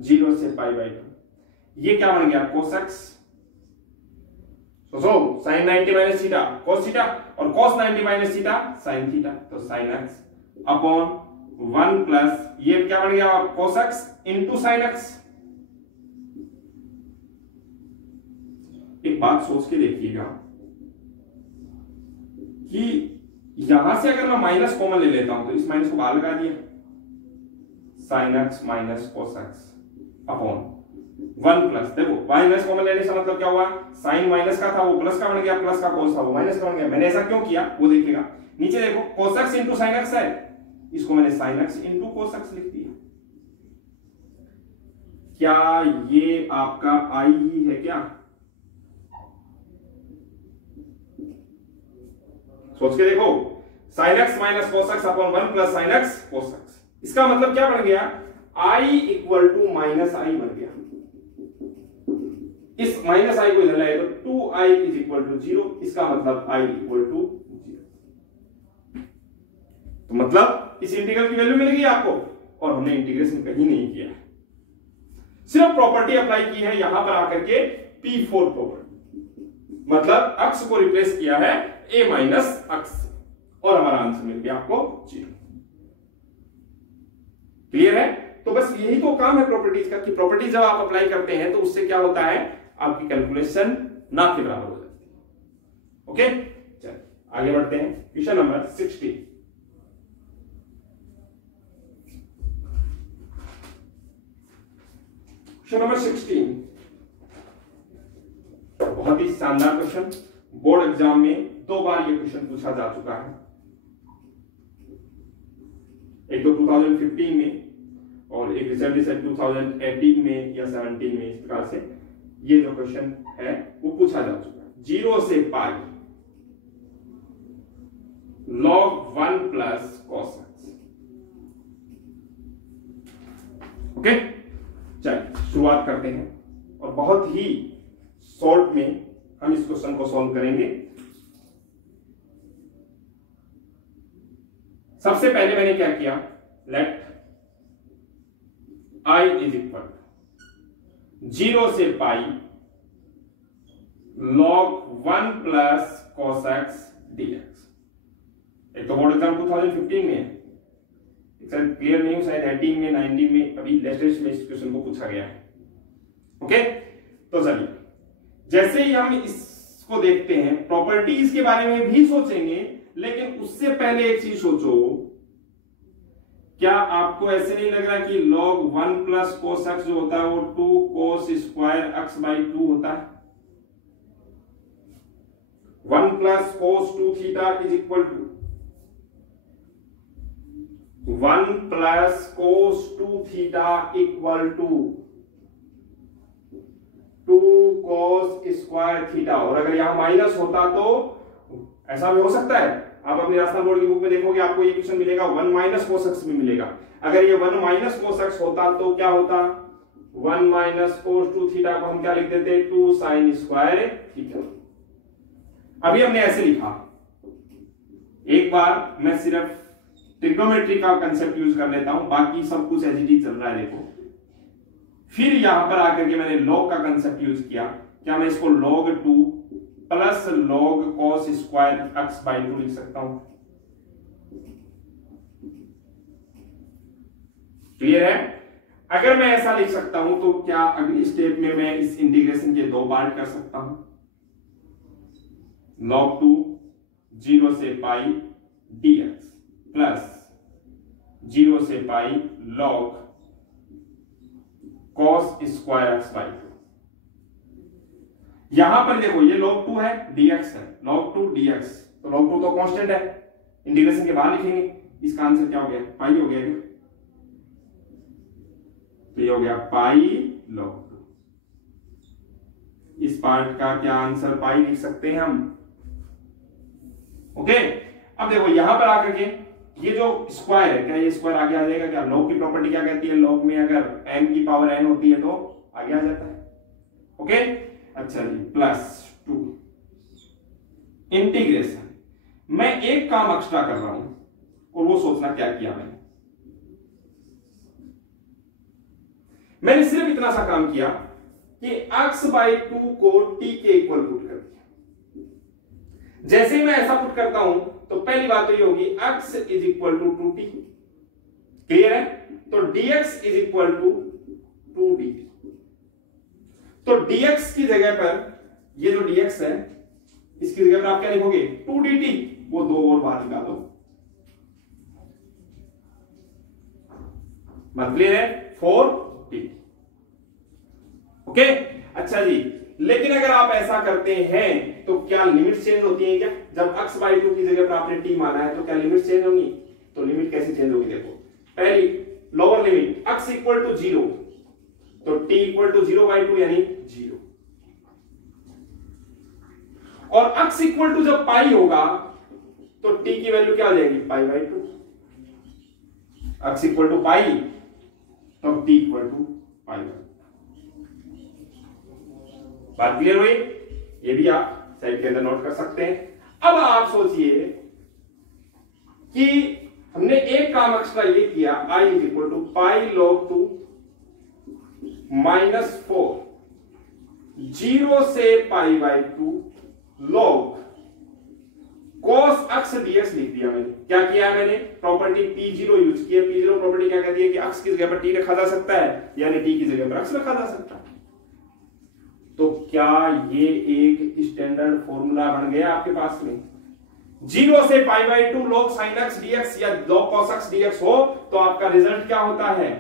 0 से pi by 2, ये क्या बन गया? Cos x. तो sine 90 minus theta cos theta और cos 90 minus theta sine theta, तो साइन एक्स अपॉन 1 प्लस ये क्या बन गया? Cos x into sine x. एक बात सोच के देखिएगा कि यहां से अगर मैं माइनस कॉमन ले लेता हूं तो इस माइनस को बाहर लगा दिया, sine x minus cos x upon 1 plus, देखो माइनस कॉमन लेने से मतलब क्या हुआ? साइन माइनस का था वो प्लस का बन गया, प्लस का कॉस था वो माइनस का बन गया। मैंने ऐसा क्यों किया वो देखिएगा, नीचे देखो cos x into sine x है, इसको मैंने sine x into cos x लिख दिया। क्या ये आपका I ही है क्या? सोच के देखो, sine x minus cos x upon 1 plus sine x cos x, इसका मतलब क्या बन गया? I इक्वल टू माइनस आई बन गया। इस माइनस आई को इधर लाए तो 2i इज इक्वल टू 0, इसका मतलब I इक्वल टू 0। तो मतलब इस इंटीग्रल की वैल्यू मिल गई आपको और हमने इंटीग्रेशन कहीं नहीं किया, सिर्फ प्रॉपर्टी अप्लाई की है यहां पर आकर के P4 प्रॉपर्टी, मतलब अक्स को रिप्लेस किया है a माइनस अक्स और हमारा आंसर मिल गया आपको 0। क्लियर है? तो बस यही तो काम है प्रॉपर्टीज का कि प्रॉपर्टीज जब आप अप्लाई करते हैं तो उससे क्या होता है, आपकी कैलकुलेशन ना के बराबर हो जाती है। ओके, चलिए आगे बढ़ते हैं। क्वेश्चन नंबर 16, क्वेश्चन नंबर 16 बहुत ही शानदार क्वेश्चन, बोर्ड एग्जाम में 2 बार ये क्वेश्चन पूछा जा चुका है, एक तो 2015 में और एक रिसेंटली 2018 में या 17 में। इस प्रकार से ये जो क्वेश्चन है वो पूछा जा चुका है। 0 से पाई log 1 plus cos x okay, चलिए शुरुआत करते हैं और बहुत ही शॉर्ट में हम इस क्वेश्चन को सॉल्व करेंगे। सबसे पहले मैंने क्या किया, लेट i इज इक्वल 0 से पाई log 1 plus cos x dx। एक तो बोर्ड एग्जाम 2015 में है, क्लियर नहीं हूं, शायद 18 में 19 में अभी लेटेस्ट में इस क्वेश्चन को पूछा गया है। ओके, तो चलिए जैसे ही हम इसको देखते हैं, प्रॉपर्टीज के बारे में भी सोचेंगे, लेकिन उससे पहले एक चीज सोचो, क्या आपको ऐसे नहीं लग रहा कि log 1 प्लस cos x जो होता है वो 2 cos स्क्वायर x बाई 2 होता है। 1 plus cos 2 theta is equal to 1 plus cos 2 theta equal to 2 cos square theta. और अगर यहां माइनस होता तो ऐसा भी हो सकता है, आप अपने राजस्थान बोर्ड की बुक में देखोगे आपको ये क्वेश्चन मिलेगा 1 माइनस cos x भी मिलेगा। अगर ये 1 माइनस cos x होता तो क्या होता, 1 माइनस cos 2 थीटा को हम क्या लिख देते, 2 sin स्क्वायर थीटा। अभी हमने ऐसे लिखा, एक बार मैं सिर्फ ट्रिग्नोमेट्री का कंसेप्ट यूज कर लेता हूं, बाकी सब कुछ एज इट इज चल रहा है। देखो, फिर यहां पर आकर के मैंने log का कंसेप्ट यूज किया। क्या मैं इसको log 2 plus log cos square x by 2 लिख सकता हूं? क्लियर है? अगर मैं ऐसा लिख सकता हूं तो क्या अगली स्टेप में मैं इस इंटीग्रेशन के दो पार्ट कर सकता हूं, log 2 0 से पाई dx प्लस 0 से पाई log cos square x by 2। यहां पर देखो ये log 2 है, dx है, log 2 dx, तो log 2 तो कांस्टेंट है, इंटीग्रेशन के बाहर लिखेंगे। इसका आंसर क्या हो गया, पाई हो गया क्या? तो ये हो गया पाई log 2। इस पार्ट का क्या आंसर पाई लिख सकते हैं हम। ओके, अब देखो यहां पर आकर के ये जो स्क्वायर है, क्या ये स्क्वायर आगे आ जाएगा क्या? log की प्रॉपर्टी क्या कहती है, log में अगर m की पावर n होती है तो आगे आ जाता है। ओके, अच्छा जी, प्लस 2 इंटीग्रेशन। मैं एक काम एक्स्ट्रा कर रहा हूं और वो सोचना क्या किया मैंने सिर्फ इतना सा काम किया कि x बाई 2 को t के इक्वल पुट कर दिया। जैसे ही मैं ऐसा पुट करता हूं तो पहली बात तो ये होगी x is equal to 2t। Clear है? तो dx is equal to 2dt। तो dx की जगह पर, ये जो dx है इसकी जगह पर आप क्या लिखोगे, 2dt, वो दो और बाहर निकालो। बात क्लियर है? 4t। ओके, अच्छा जी, लेकिन अगर आप ऐसा करते हैं तो क्या लिमिट चेंज होती है क्या? जब x बाई 2 की जगह पर आपने t माना है तो क्या लिमिट चेंज होगी? तो लिमिट कैसे चेंज होगी? देखो, पहली lower limit x equal to 0, तो t इक्वल टू 0 बाई 2 यानी 0। और x इक्वल टू जब पाई होगा तो t की वैल्यू क्या आ जाएगी, pi by 2। x equal to pi तो t equal to pi by. बात क्लियर हुई? ये भी आप साइड के अंदर नोट कर सकते हैं। अब आप सोचिए कि हमने एक काम एक्स्ट्रा ये किया, i is equal to pi log 2 minus 4 0 से pi by 2 log cos x dx लिख दिया मैंने। क्या किया है मैंने? प्रॉपर्टी p0 यूज किया। p0 प्रॉपर्टी क्या कहती है कि x की जगह पर t रखा जा सकता है, यानी t की जगह पर x रखा जा सकता है। तो क्या ये एक स्टैंडर्ड फॉर्मूला बन गया आपके पास में? 0 से pi by 2 log sin x dx या log cos x dx हो तो आपका रिजल्ट क्या होता है?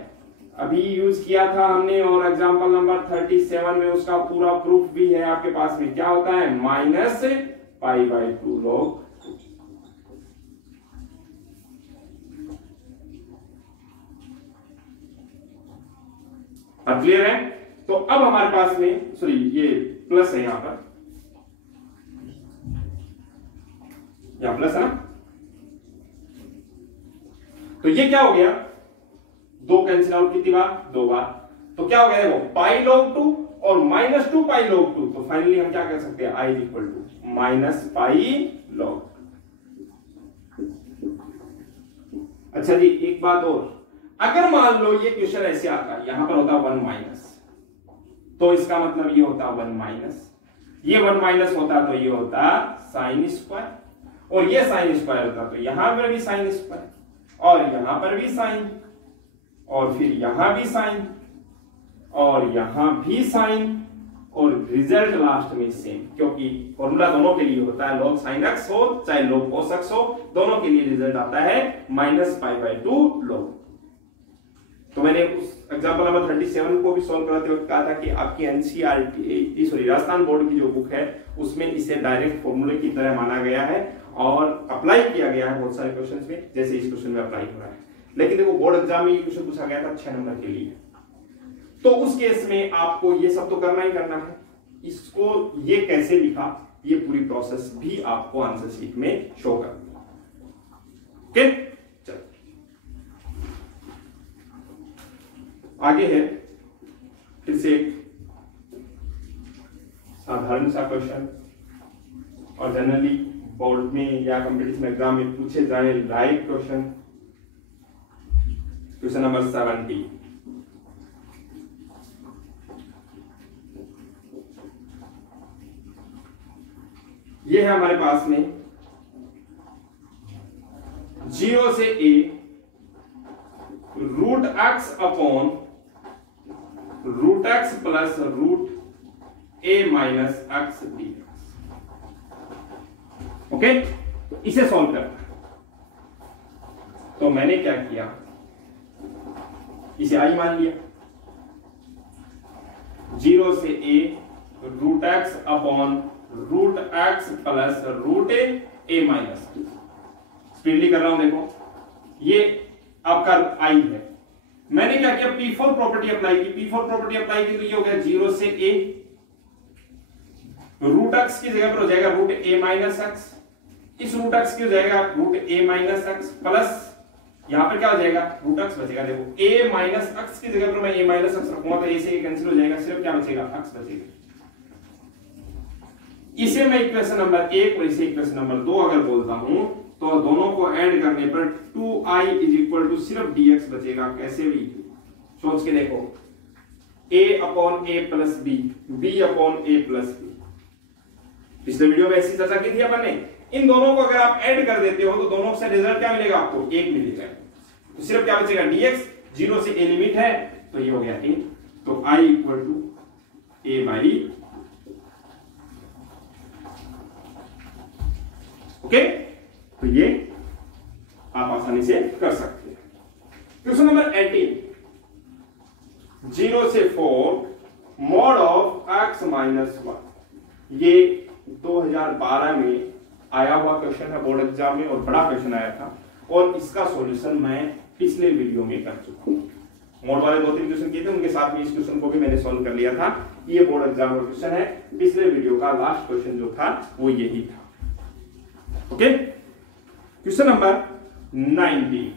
अभी यूज किया था हमने और एग्जांपल नंबर 37 में उसका पूरा प्रूफ भी है आपके पास में। क्या होता है? Minus pi by 2 log। अब क्लियर है? तो अब हमारे पास में, सॉरी ये प्लस है, यहां पर प्लस है ना, तो ये क्या हो गया, 2 कैंसिल आउट कितनी बार? 2 बार। तो क्या हो गया देखो, पाई log 2 और -2 पाई log 2। तो फाइनली हम क्या कर सकते हैं, i equal to minus pi log। अच्छा जी, एक बात और, अगर मान लो ये क्वेश्चन ऐसे आता, यहां पर होता 1 माइनस, तो इसका मतलब ये होता 1 माइनस, ये 1 माइनस होता तो ये होता साइन स्क्वायर, और ये साइन स्क्वायर होता तो यहां पर भी साइन स्क्वायर, और यहां पर भी साइन, और फिर यहां भी साइन, और यहां भी साइन, और रिजल्ट लास्ट में सेम, क्योंकि फॉर्मूला दोनों के लिए होता है, log sin x हो चाहे log cos x हो, दोनों के लिए रिजल्ट आता है -π/2 log। तो मैंने उस एग्जांपल नंबर 37 को भी सॉल्व कराते वक्त कहा था कि आपकी एनसीईआरटी राजस्थान बोर्ड की जो बुक है उसमें इसे डायरेक्ट फॉर्मूले की तरह माना गया है और अप्लाई किया गया है बहुत सारे क्वेश्चंस में, जैसे इस क्वेश्चन में अप्लाई हो रहा है। लेकिन देखो बोर्ड एग्जाम में ये क्वेश्चन पूछा गया था 6 नंबर के लिए, तो उस केस में आपको ये सब तो करना ही करना है। इसको ये कैसे लिखा, ये पूरी प्रोसेस भी आपको आंसर शीट में शो करना। ओके, चलो आगे है फिर से एक साधारण सा क्वेश्चन, और जनरली बोर्ड में या कॉम्पिटिशन एग्जाम में पूछे जाने लायक क्वेश्चन। Question number 70। ये है हमारे पास में 0 से a root x upon root x plus root a minus x dx। Okay, इसे सॉल्व करना। तो मैंने क्या किया, इसे आई मान लिया, 0 से a root x upon root x plus root a minus. Speedly कर रहा हूं, देखो ये आपका i है। मैंने क्या किया, P4 प्रॉपर्टी अप्लाई की। P4 प्रॉपर्टी अप्लाई की तो ये हो गया 0 से a, रूट x की जगह पर हो जाएगा रूट a माइनस x, इस रूट x की हो जाएगा root a minus x, plus यहां पर क्या हो जाएगा, रूट x बचेगा। देखो a माइनस x की जगह पर मैं a माइनस x रखूंगा तो a से a कैंसिल हो जाएगा, सिर्फ क्या बचेगा, x बचेगा। इसे मैं इक्वेशन नंबर 1 और इसे इक्वेशन नंबर 2 अगर बोलता हूं तो दोनों को ऐड करने पर 2i इज इक्वल टू सिर्फ dx बचेगा। कैसे भी सोच के देखो, a upon a plus b, b upon a plus b। पिछले वीडियो में ऐसी चर्चा की थी अपन ने। इन दोनों को अगर आप ऐड कर देते हो तो दोनों से रिजल्ट क्या मिलेगा आपको, 1 मिलेगा। तो सिर्फ क्या बचेगा, dx। 0 से a लिमिट है तो ये हो गया a, तो i equal to a by. Okay, तो ये आप आसानी से कर सकते हैं। क्वेश्चन नंबर 18, 0 से 4 मॉड ऑफ x माइनस 1। ये 2012 में आया हुआ क्वेश्चन है बोर्ड एग्जाम में, और बड़ा क्वेश्चन आया था, और इसका सॉल्यूशन मैं पिछले वीडियो में कर चुका हूं। मोड वाले 2-3 क्वेश्चन किए थे, उनके साथ में इस क्वेश्चन को भी मैंने सॉल्व कर लिया था। ये बोर्ड एग्जाम का क्वेश्चन है। पिछले वीडियो का लास्ट क्वेश्चन जो था वो यही था। Okay, question number 19।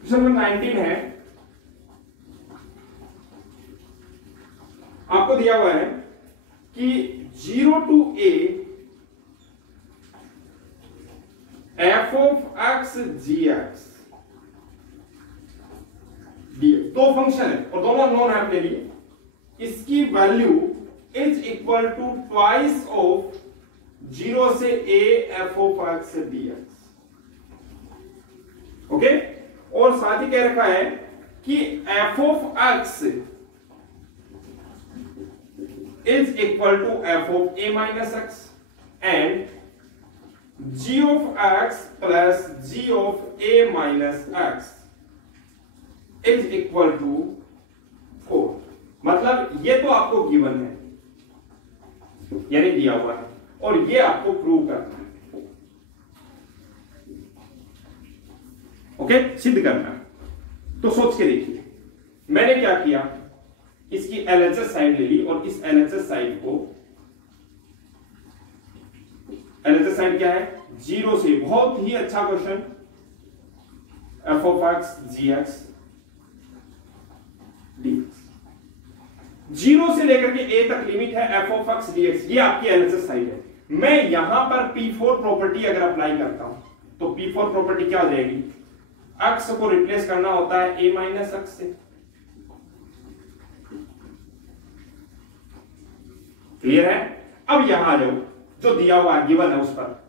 Question number 19 है, आपको दिया हुआ है कि 0 to a f of x gx दो फंक्शन है और दोनों नोन है अपने लिए। इसकी value is equal to twice of 0 से a f of x dx। Okay, और साथ ही कह रखा है कि f of x is equal to f of a minus x and g of x plus g of a minus x is equal to 4। मतलब ये तो आपको गिवन है, यानी दिया हुआ है, और ये आपको प्रूव करना है। ओके, सिद्ध करना है। तो सोच के देखिए, मैंने क्या किया, इसकी एलएचएस साइड ले ली और इस एलएचएस साइड को, एलएचएस साइड क्या है, 0 से, बहुत ही अच्छा question, f of x g x dx, 0 से लेकर के a तक लिमिट है एफ ऑफ एक्स डीएक्स, ये आपकी एलएचएस साइड है। मैं यहां पर P4 प्रॉपर्टी अगर अप्लाई करता हूं तो P4 प्रॉपर्टी क्या हो जाएगी, एक्स को रिप्लेस करना होता है a माइनस एक्स से। क्लियर है? अब यहां आ जाओ, जो दिया हुआ गिवन है उस पर,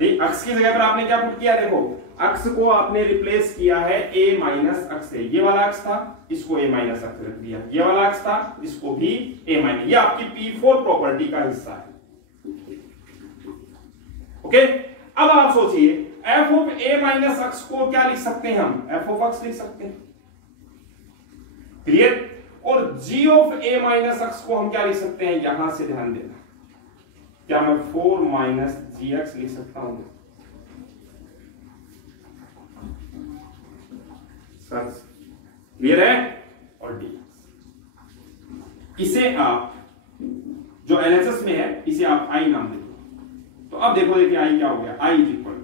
एक्स की जगह पर आपने क्या पुट किया, देखो एक्स को आपने रिप्लेस किया है a माइनस एक्स से, ये वाला एक्स था इसको a माइनस एक्स रख दिया, ये वाला एक्स था इसको भी a माइनस, ये आपकी P4 प्रॉपर्टी का हिस्सा है। ओके, अब आप सोचिए f of a minus x को क्या लिख सकते हैं हम, f ऑफ x लिख सकते हैं। क्लियर? और g of a minus x को हम क्या लिख सकते हैं, यहां से ध्यान देना, क्या मैं 4 माइनस जी एक्स लिख सकता हूं, क्लियर है? और dx, इसे आप जो एलएचएस में है इसे आप i नाम दे दो। तो अब देखो, देखिए i क्या हो गया, i is equal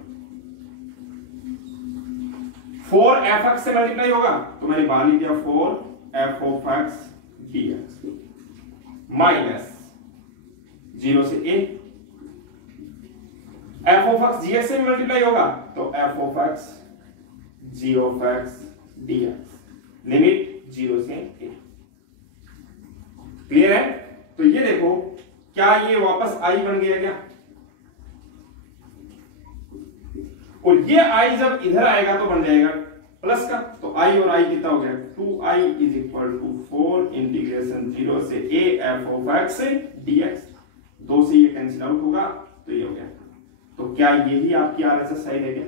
4 f x से मल्टीप्लाई होगा, तो मैंने बाहर लिख दिया 4 f of x dx minus 0 से a, f of x g x से मल्टीप्लाई होगा तो f of x g of x dx, limit 0 से a। क्लियर है? तो ये देखो, क्या ये वापस i बन गया क्या, और ये i जब इधर आएगा तो बन जाएगा प्लस का, तो i और i कितना हो गया, 2i is equal to 4 integration 0 से a f of x dx, 2 से ये कैंसिल आउट होगा तो ये हो गया। तो क्या यही आपकी आरएचएस साइड है क्या,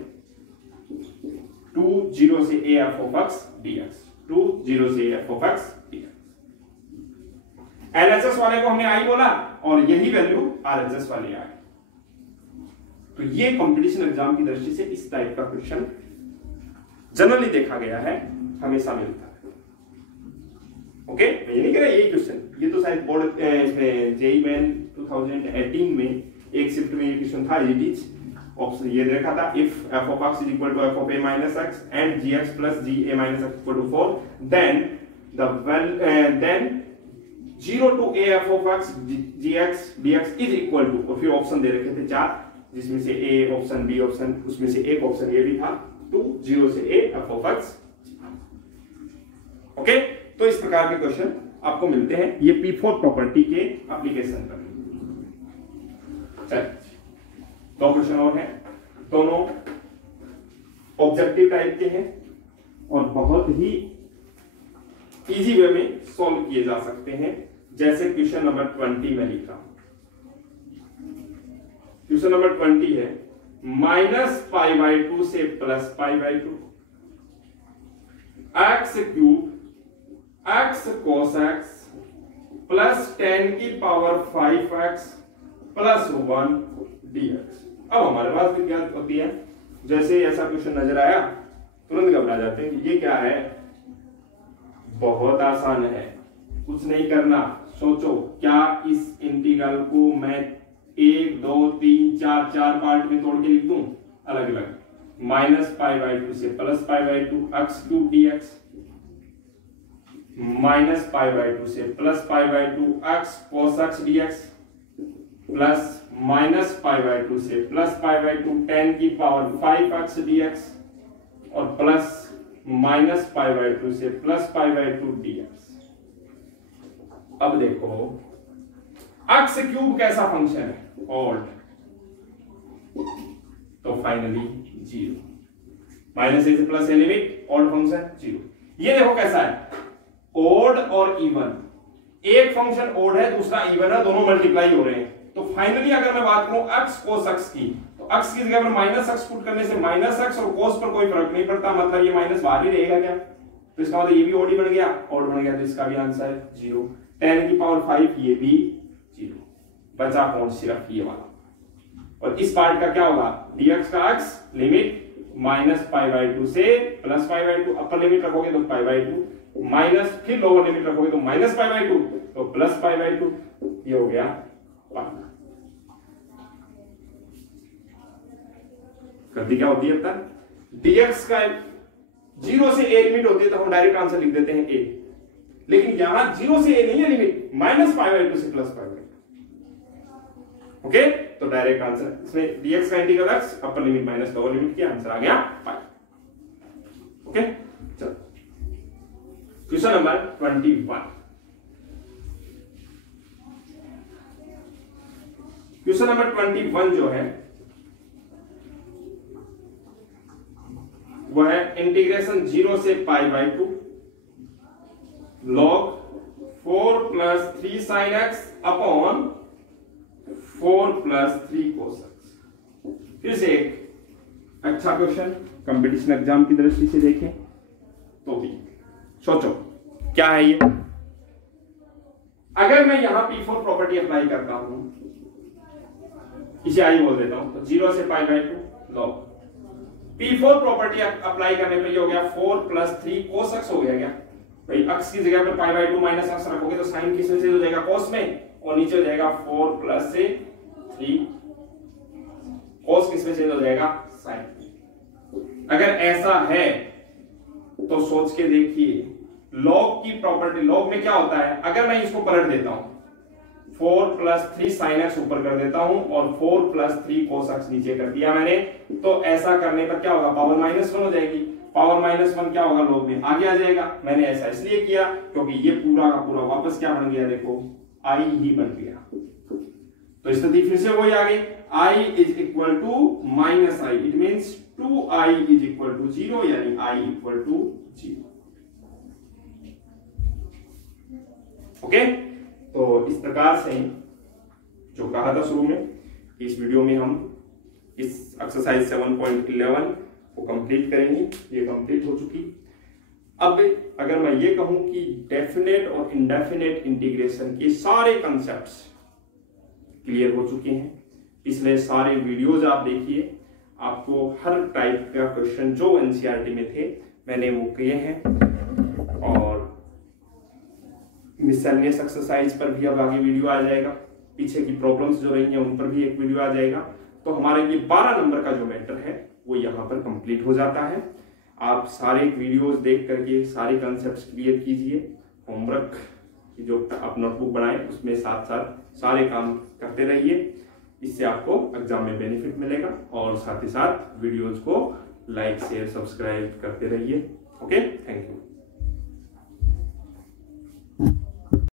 2 0 से a f of x dx, 2 0 से a f of x dx. LHS वाले को हमने i बोला और यही वैल्यू आरएचएस वाले आए। तो ये कंपटीशन एग्जाम की दृष्टि से इस टाइप का क्वेश्चन जनरली देखा गया है, हमेशा मिलता है। ओके, ये नहीं कह रहा यही क्वेश्चन, ये तो शायद बोर्ड इसमें जेईई मेन 2018 में एक शिफ्ट में ये क्वेश्चन था, इट इज ऑप्शन ये देखा था, if f of x is equal to f of a minus x and g x plus g a minus x equal to 4, then then 0 to a f of x g x dx is equal to, और फिर option दे रखे थे 4, जिसमें से a option, b option, उसमें से एक option ये भी था, 2 0 से a f of x. Okay, तो इस प्रकार के क्वेश्चन आपको मिलते हैं ये P4 प्रॉपर्टी के एप्लीकेशन पर। चलिए, 2 क्वेश्चन और हैं, दोनों ऑब्जेक्टिव टाइप के हैं और बहुत ही इजी वे में सॉल्व किए जा सकते हैं, जैसे क्वेश्चन नंबर 20 में लिखा। क्वेश्चन नंबर 20 है -π/2 से +π/2, x cube x cos x plus 10 की पावर 5x प्लस 1 dx। अब हमारे पास भी क्या होती है, जैसे ऐसा क्वेश्चन नजर आया तुरंत घबरा जाते हैं कि ये क्या है, बहुत आसान है, कुछ नहीं करना, सोचो क्या इस इंटीग्रल को मैं 1 2 3 4 पार्ट में तोड़ के लिख दूं अलग अलग, -π/2 से +π/2 x क्यूब dx, -π/2 से +π/2 x cos x dx, plus -π/2 से +π/2 10 की पावर 5x dx, और प्लस -π/2 से +π/2 dx। अब देखो x क्यूब कैसा फंक्शन है, ऑड, तो फाइनली 0, -a से plus a limit, odd function 0। ये देखो कैसा है, ओड और इवन, एक फंक्शन ओड है दूसरा इवन है, दोनों मल्टीप्लाई हो रहे हैं। तो फाइनली अगर मैं बात करूं x cos x की, तो x की जगह पर -x पुट करने से -x और cos पर कोई फर्क नहीं पड़ता, मतलब ये माइनस बाहर ही रहेगा क्या, तो इसका मतलब ये भी ओड ही बन गया, ओड बन गया, तो इसका भी आंसर 0। 10 की पावर 5 ये भी 0, बचा कौन, सिर्फ ये वाला। और इस पार्ट का क्या होगा, dx का x लिमिट -π/2 से +π/2, अपर लिमिट रखोगे तो π/2, माइनस, फिर लोअर लिमिट रखोगे तो माइनस पाई बाई 2, तो प्लस पाई बाई 2, ये हो गया पाई। गलती क्या होती है अब तक, dx का 0 से a लिमिट होती है तो हम डायरेक्ट आंसर लिख देते हैं a, लेकिन यहां 0 से a नहीं है लिमिट, माइनस पाई बाई 2 से प्लस पाई बाई 2। ओके, तो डायरेक्ट आंसर इसमें dx का integral x, upper limit minus lower limit की, आंसर आ गया पाई। ओके, चलो क्वेश्चन नंबर 21। क्वेश्चन नंबर 21 जो है वह है इंटीग्रेशन 0 से pi by 2 log 4 plus 3 sign x upon 4 plus 3 cos x. फिर से एक अच्छा क्वेश्चन, कंपटीशन एग्जाम की दृष्टि से देखें तो भी सोचो क्या है ये। अगर मैं यहां P4 प्रॉपर्टी अप्लाई करता हूं, इसे आई बोल देता हूं, तो 0 से pi by 2 log P4 property apply करने पे ये हो गया 4 प्लस 3 कोस एक्स हो गया। भाई एक्स की जगह पे पाई बाई 2 माइनस एक्स रखोगे तो साइन किस में से हो जाएगा, कोस में, और नीचे हो जाएगा 4 प्लस से 3 कोस किस में से हो जाएगा, साइन। अगर ऐसा है तो सोच के देखिए, लॉग की प्रॉपर्टी, लॉग में क्या होता है, अगर मैं इसको पलट देता हूं 4 प्लस 3 साइन एक्स ऊपर कर देता हूं और 4 प्लस 3 कोस एक्स नीचे कर दिया मैंने, तो ऐसा करने पर क्या होगा, पावर माइनस 1 हो जाएगी। पावर माइनस 1 क्या होगा, लॉग में आगे आ जाएगा। मैंने ऐसा इसलिए किया क्योंकि ये पूरा का पूरा वापस क्या बन गया, देखो आई ही बन गया। तो स्थिति फिर से वही आ गई, I is equal to minus I, it means 2i is equal to 0, यानी आई इक्वल टू 0। ओके, तो इस प्रकार से जो कहा था शुरू में, इस वीडियो में हम इस एक्सरसाइज 7.11 को कंप्लीट करेंगे। ये कंप्लीट हो चुकी। अब अगर मैं ये कहूं कि डेफिनेट और इनडेफिनेट इंटीग्रेशन के सारे कंसेप्ट्स क्लियर हो चुके हैं। पिछले सारे वीडियोज आप देखिए, आपको हर टाइप का क्वेश्चन जो एनसीईआरटी में थे मैंने वो किए हैं, और मिसलेनियस एक्सरसाइज पर भी अब आगे वीडियो आ जाएगा, पीछे की प्रॉब्लम्स जो रही हैं उन पर भी एक वीडियो आ जाएगा। तो हमारे ये 12 नंबर का जो मैटर है वो यहाँ पर कंप्लीट हो जाता है। आप सारे वीडियोस देख करके सारे कंसेप्ट्स क्लियर कीजिए। होमवर्क जो आप नोटबुक बनाए उसमें साथ साथ सारे काम करते रहिए, इससे आपको एग्जाम में बेनिफिट मिलेगा। और साथ ही साथ वीडियोज को लाइक शेयर सब्सक्राइब करते रहिए। Okay, thank you.